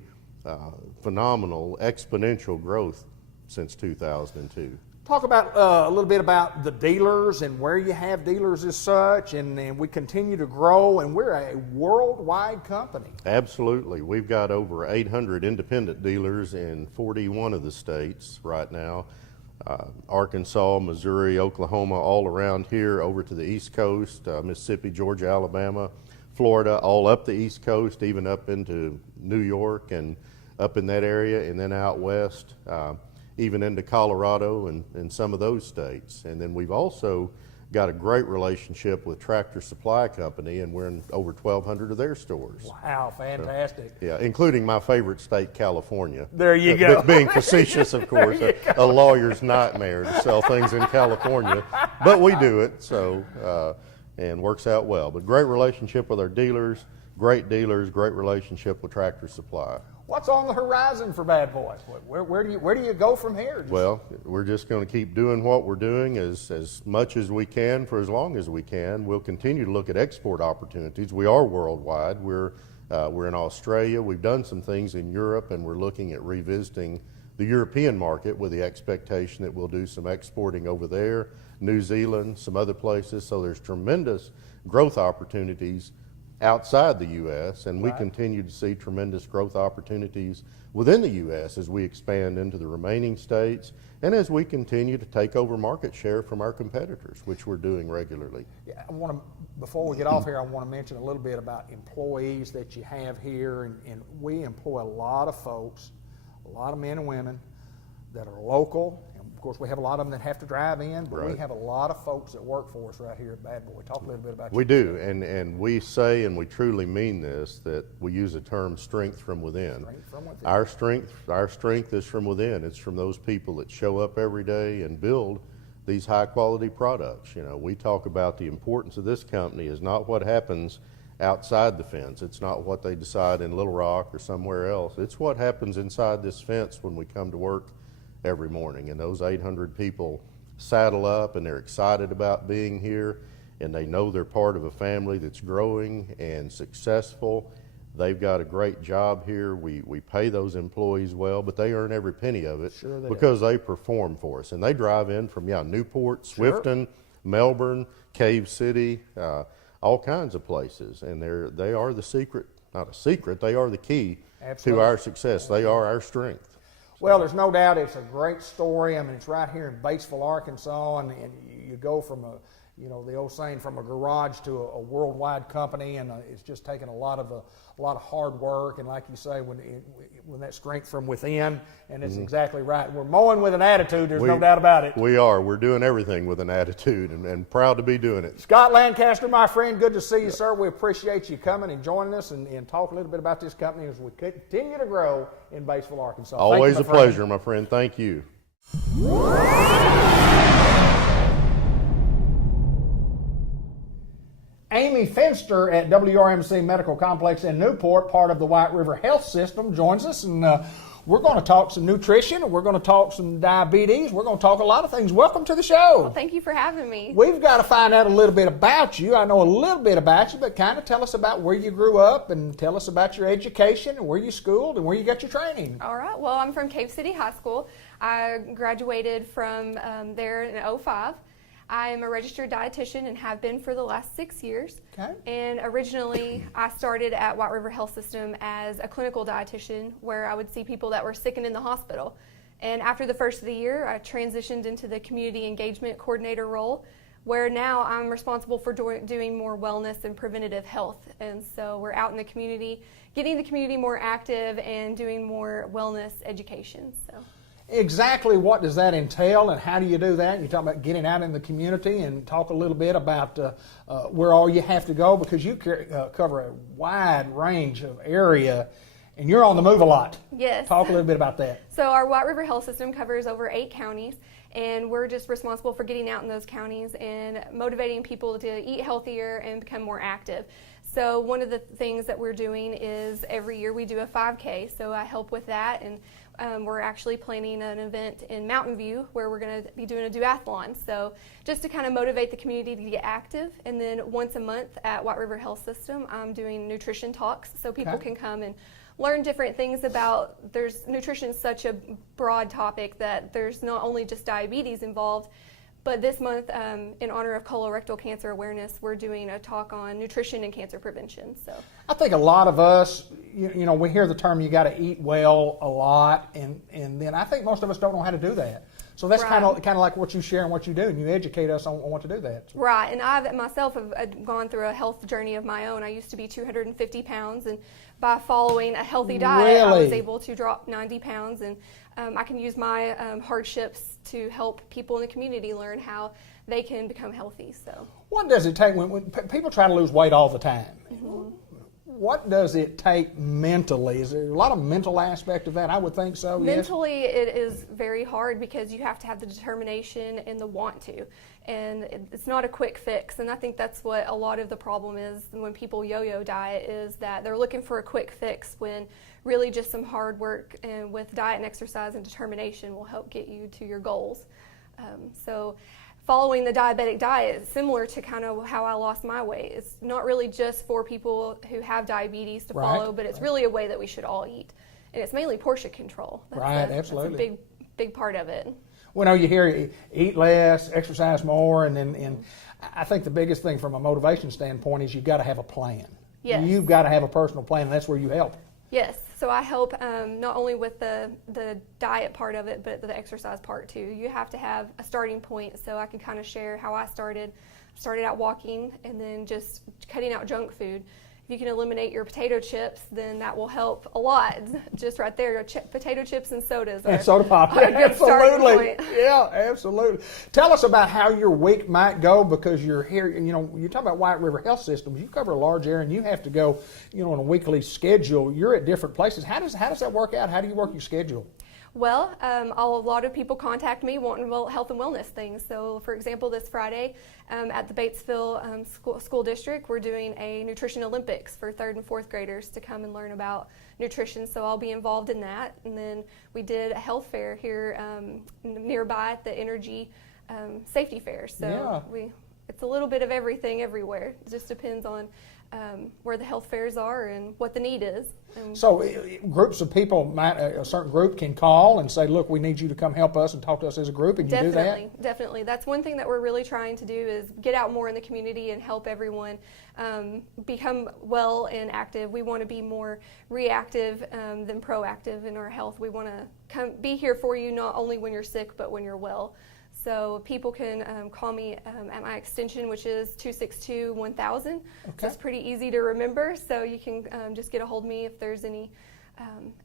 phenomenal exponential growth since 2002. Talk about a little bit about the dealers and where you have dealers as such, and we continue to grow, and we're a worldwide company. Absolutely. We've got over 800 independent dealers in 41 of the states right now. Arkansas, Missouri, Oklahoma, all around here, over to the East Coast, Mississippi, Georgia, Alabama, Florida, all up the East Coast, even up into New York and up in that area, and then out west, even into Colorado and some of those states. And then we've also got a great relationship with Tractor Supply Company, and we're in over 1,200 of their stores. Wow, fantastic. So, yeah, including my favorite state, California. There you go. Being facetious, of course, a lawyer's nightmare to sell things in California, but we do it, so, and works out well. But great relationship with our dealers, great relationship with Tractor Supply. What's on the horizon for Bad Boy? Where do you go from here? Well, we're just going to keep doing what we're doing as much as we can for as long as we can. We'll continue to look at export opportunities. We are worldwide. We're in Australia. We've done some things in Europe, and we're looking at revisiting the European market with the expectation that we'll do some exporting over there, New Zealand, some other places. So there's tremendous growth opportunities outside the U.S., and we continue to see tremendous growth opportunities within the U.S. as we expand into the remaining states and as we continue to take over market share from our competitors, which we're doing regularly. Yeah, before we get off here, I want to mention a little bit about employees that you have here, and we employ a lot of folks, a lot of men and women that are local. Of course, we have a lot of them that have to drive in, but we have a lot of folks that work for us right here at Bad Boy. Talk a little bit about We do, and we say, and we truly mean this, that we use the term strength from within. Strength from within. Our strength is from within. It's from those people that show up every day and build these high quality products. You know, we talk about the importance of this company is not what happens outside the fence. It's not what they decide in Little Rock or somewhere else. It's what happens inside this fence when we come to work every morning. And those 800 people saddle up and they're excited about being here, and they know they're part of a family that's growing and successful. They've got a great job here. We pay those employees well, but they earn every penny of it because they perform for us. And they drive in from Newport, Swifton, Melbourne, Cave City, all kinds of places. And they are the secret, not a secret, they are the key to our success. They are our strength. Well, there's no doubt it's a great story. I mean, it's right here in Batesville, Arkansas, and you go from the old saying, from a garage to a worldwide company, and it's just taken a lot of hard work, and like you say, when that strength from within, and it's exactly right. We're mowing with an attitude. There's no doubt about it. We are. We're doing everything with an attitude, and proud to be doing it. Scott Lancaster, my friend, good to see you, sir. We appreciate you coming and joining us and talk a little bit about this company as we continue to grow in Batesville, Arkansas. Always a pleasure, my friend. Thank you. Amy Finster at WRMC Medical Complex in Newport, part of the White River Health System, joins us, and we're going to talk some nutrition, and we're going to talk some diabetes. We're going to talk a lot of things. Welcome to the show. Well, thank you for having me. We've got to find out a little bit about you. I know a little bit about you, but kind of tell us about where you grew up and tell us about your education and where you schooled and where you got your training. All right. Well, I'm from Cave City High School. I graduated from there in 2005. I am a registered dietitian and have been for the last 6 years. Okay. And originally, I started at White River Health System as a clinical dietitian, where I would see people that were sick and in the hospital. And after the first of the year, I transitioned into the community engagement coordinator role, where now I'm responsible for doing more wellness and preventative health. And so we're out in the community, getting the community more active and doing more wellness education. So. Exactly what does that entail, and how do you do that? You talk about getting out in the community, and talk a little bit about where all you have to go, because you cover a wide range of area, and you're on the move a lot. Yes. Talk a little bit about that. So our White River Health System covers over 8 counties, and we're just responsible for getting out in those counties and motivating people to eat healthier and become more active. So one of the things that we're doing is every year we do a 5K, so I help with that, and we're actually planning an event in Mountain View where we're going to be doing a duathlon. So just to kind of motivate the community to get active. And then once a month at White River Health System, I'm doing nutrition talks so people can come and learn different things about, nutrition is such a broad topic that there's not only just diabetes involved, but this month, in honor of colorectal cancer awareness, we're doing a talk on nutrition and cancer prevention. So I think a lot of us, we hear the term you got to eat well a lot, and then I think most of us don't know how to do that. So that's kind of like what you share and what you do, and you educate us on what to do that. Right, and I myself have gone through a health journey of my own. I used to be 250 pounds, and by following a healthy diet, I was able to drop 90 pounds, and I can use my hardships to help people in the community learn how they can become healthy. So, what does it take when people try to lose weight all the time? Mm-hmm. What does it take mentally? Is there a lot of mental aspect of that? I would think so. Mentally, it is very hard because you have to have the determination and the want to. And it's not a quick fix. And I think that's what a lot of the problem is when people yo-yo diet, is that they're looking for a quick fix when really just some hard work and with diet and exercise and determination will help get you to your goals. So following the diabetic diet is similar to kind of how I lost my weight. It's not really just for people who have diabetes to follow, but it's really a way that we should all eat. and it's mainly portion control. Right, absolutely. That's a big part of it. Well, no, you hear eat less, exercise more, and I think the biggest thing from a motivation standpoint is you've got to have a plan. Yes. You've got to have a personal plan, and that's where you help. Yes, so I help not only with the diet part of it, but the exercise part too. You have to have a starting point, so I can kind of share how I started. Started out walking and then just cutting out junk food. If you can eliminate your potato chips, then that will help a lot. Just right there, potato chips and sodas are and soda pop. a good starting point. Yeah, absolutely. Tell us about how your week might go, because you're here, you talk about White River Health Systems. You cover a large area and you have to go, on a weekly schedule. You're at different places. How does that work out? How do you work your schedule? Well, a lot of people contact me wanting health and wellness things. So, for example, this Friday at the Batesville school district, we're doing a nutrition Olympics for 3rd and 4th graders to come and learn about nutrition. So I'll be involved in that. And then we did a health fair here nearby at the Energy Safety Fair. So it's a little bit of everything everywhere. It just depends on where the health fairs are and what the need is. So groups of people, a certain group can call and say, look, we need you to come help us and talk to us as a group, and you do that? Definitely. That's one thing that we're really trying to do is get out more in the community and help everyone become well and active. We want to be more reactive than proactive in our health. We want to be here for you not only when you're sick, but when you're well. So people can call me at my extension, which is 262-1000. Okay. So it's pretty easy to remember. So you can just get a hold of me if there's any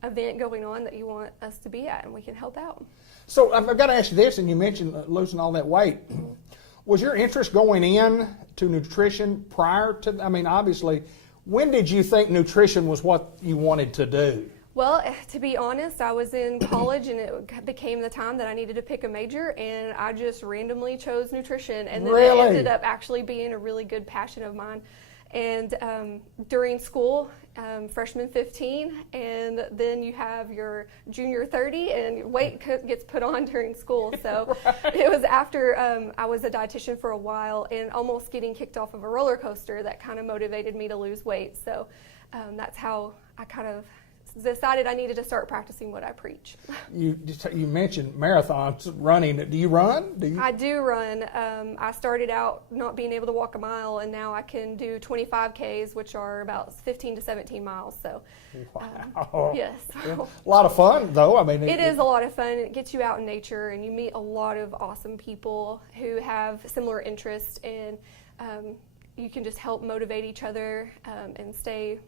event going on that you want us to be at, and we can help out. So I've got to ask you this, and you mentioned losing all that weight. Was your interest going in to nutrition prior to, obviously, when did you think nutrition was what you wanted to do? Well, to be honest, I was in college and it became the time that I needed to pick a major, and I just randomly chose nutrition, and then it ended up actually being a really good passion of mine. And during school, freshman 15, and then you have your junior 30, and weight gets put on during school. So it was after I was a dietitian for a while and almost getting kicked off of a roller coaster that kind of motivated me to lose weight. So that's how I kind of decided I needed to start practicing what I preach. You mentioned marathons, running. Do you run? I do run. I started out not being able to walk a mile, and now I can do 25 Ks, which are about 15 to 17 miles. So, wow. Yes. Yeah. A lot of fun, though. It is a lot of fun. It gets you out in nature, and you meet a lot of awesome people who have similar interests, and you can just help motivate each other and stay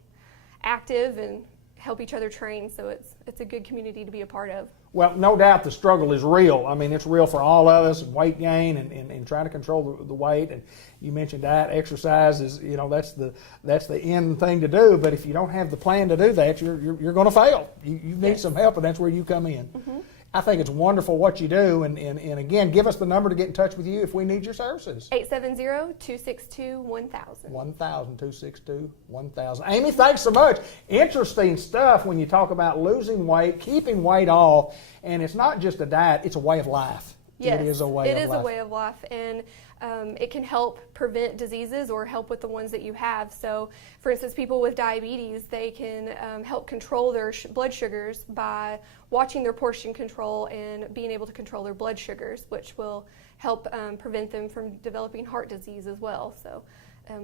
active and help each other train, so it's a good community to be a part of. Well, no doubt the struggle is real. It's real for all of us, weight gain and trying to control the weight. And you mentioned diet, exercise is, that's the end thing to do. But if you don't have the plan to do that, you're going to fail. You need some help, and that's where you come in. Mm-hmm. I think it's wonderful what you do, and again, give us the number to get in touch with you if we need your services. 870-262-1000. 262-1000. Amy, thanks so much. Interesting stuff when you talk about losing weight, keeping weight off, and it's not just a diet, it's a way of life. Yes, it is a way of life. It is a way of life, and it can help prevent diseases or help with the ones that you have. So, for instance, people with diabetes, they can help control their blood sugars by watching their portion control and being able to control their blood sugars, which will help prevent them from developing heart disease as well. So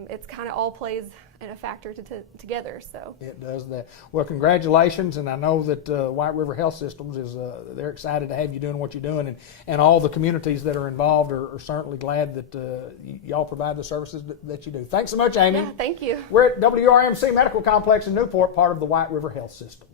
it's kind of all plays in a factor together. So it does that. Well, congratulations, and I know that White River Health Systems is they're excited to have you doing what you're doing, and all the communities that are involved are certainly glad that y'all provide the services that you do. Thanks so much, Amy. Yeah, thank you. We're at WRMC Medical Complex in Newport, part of the White River Health System.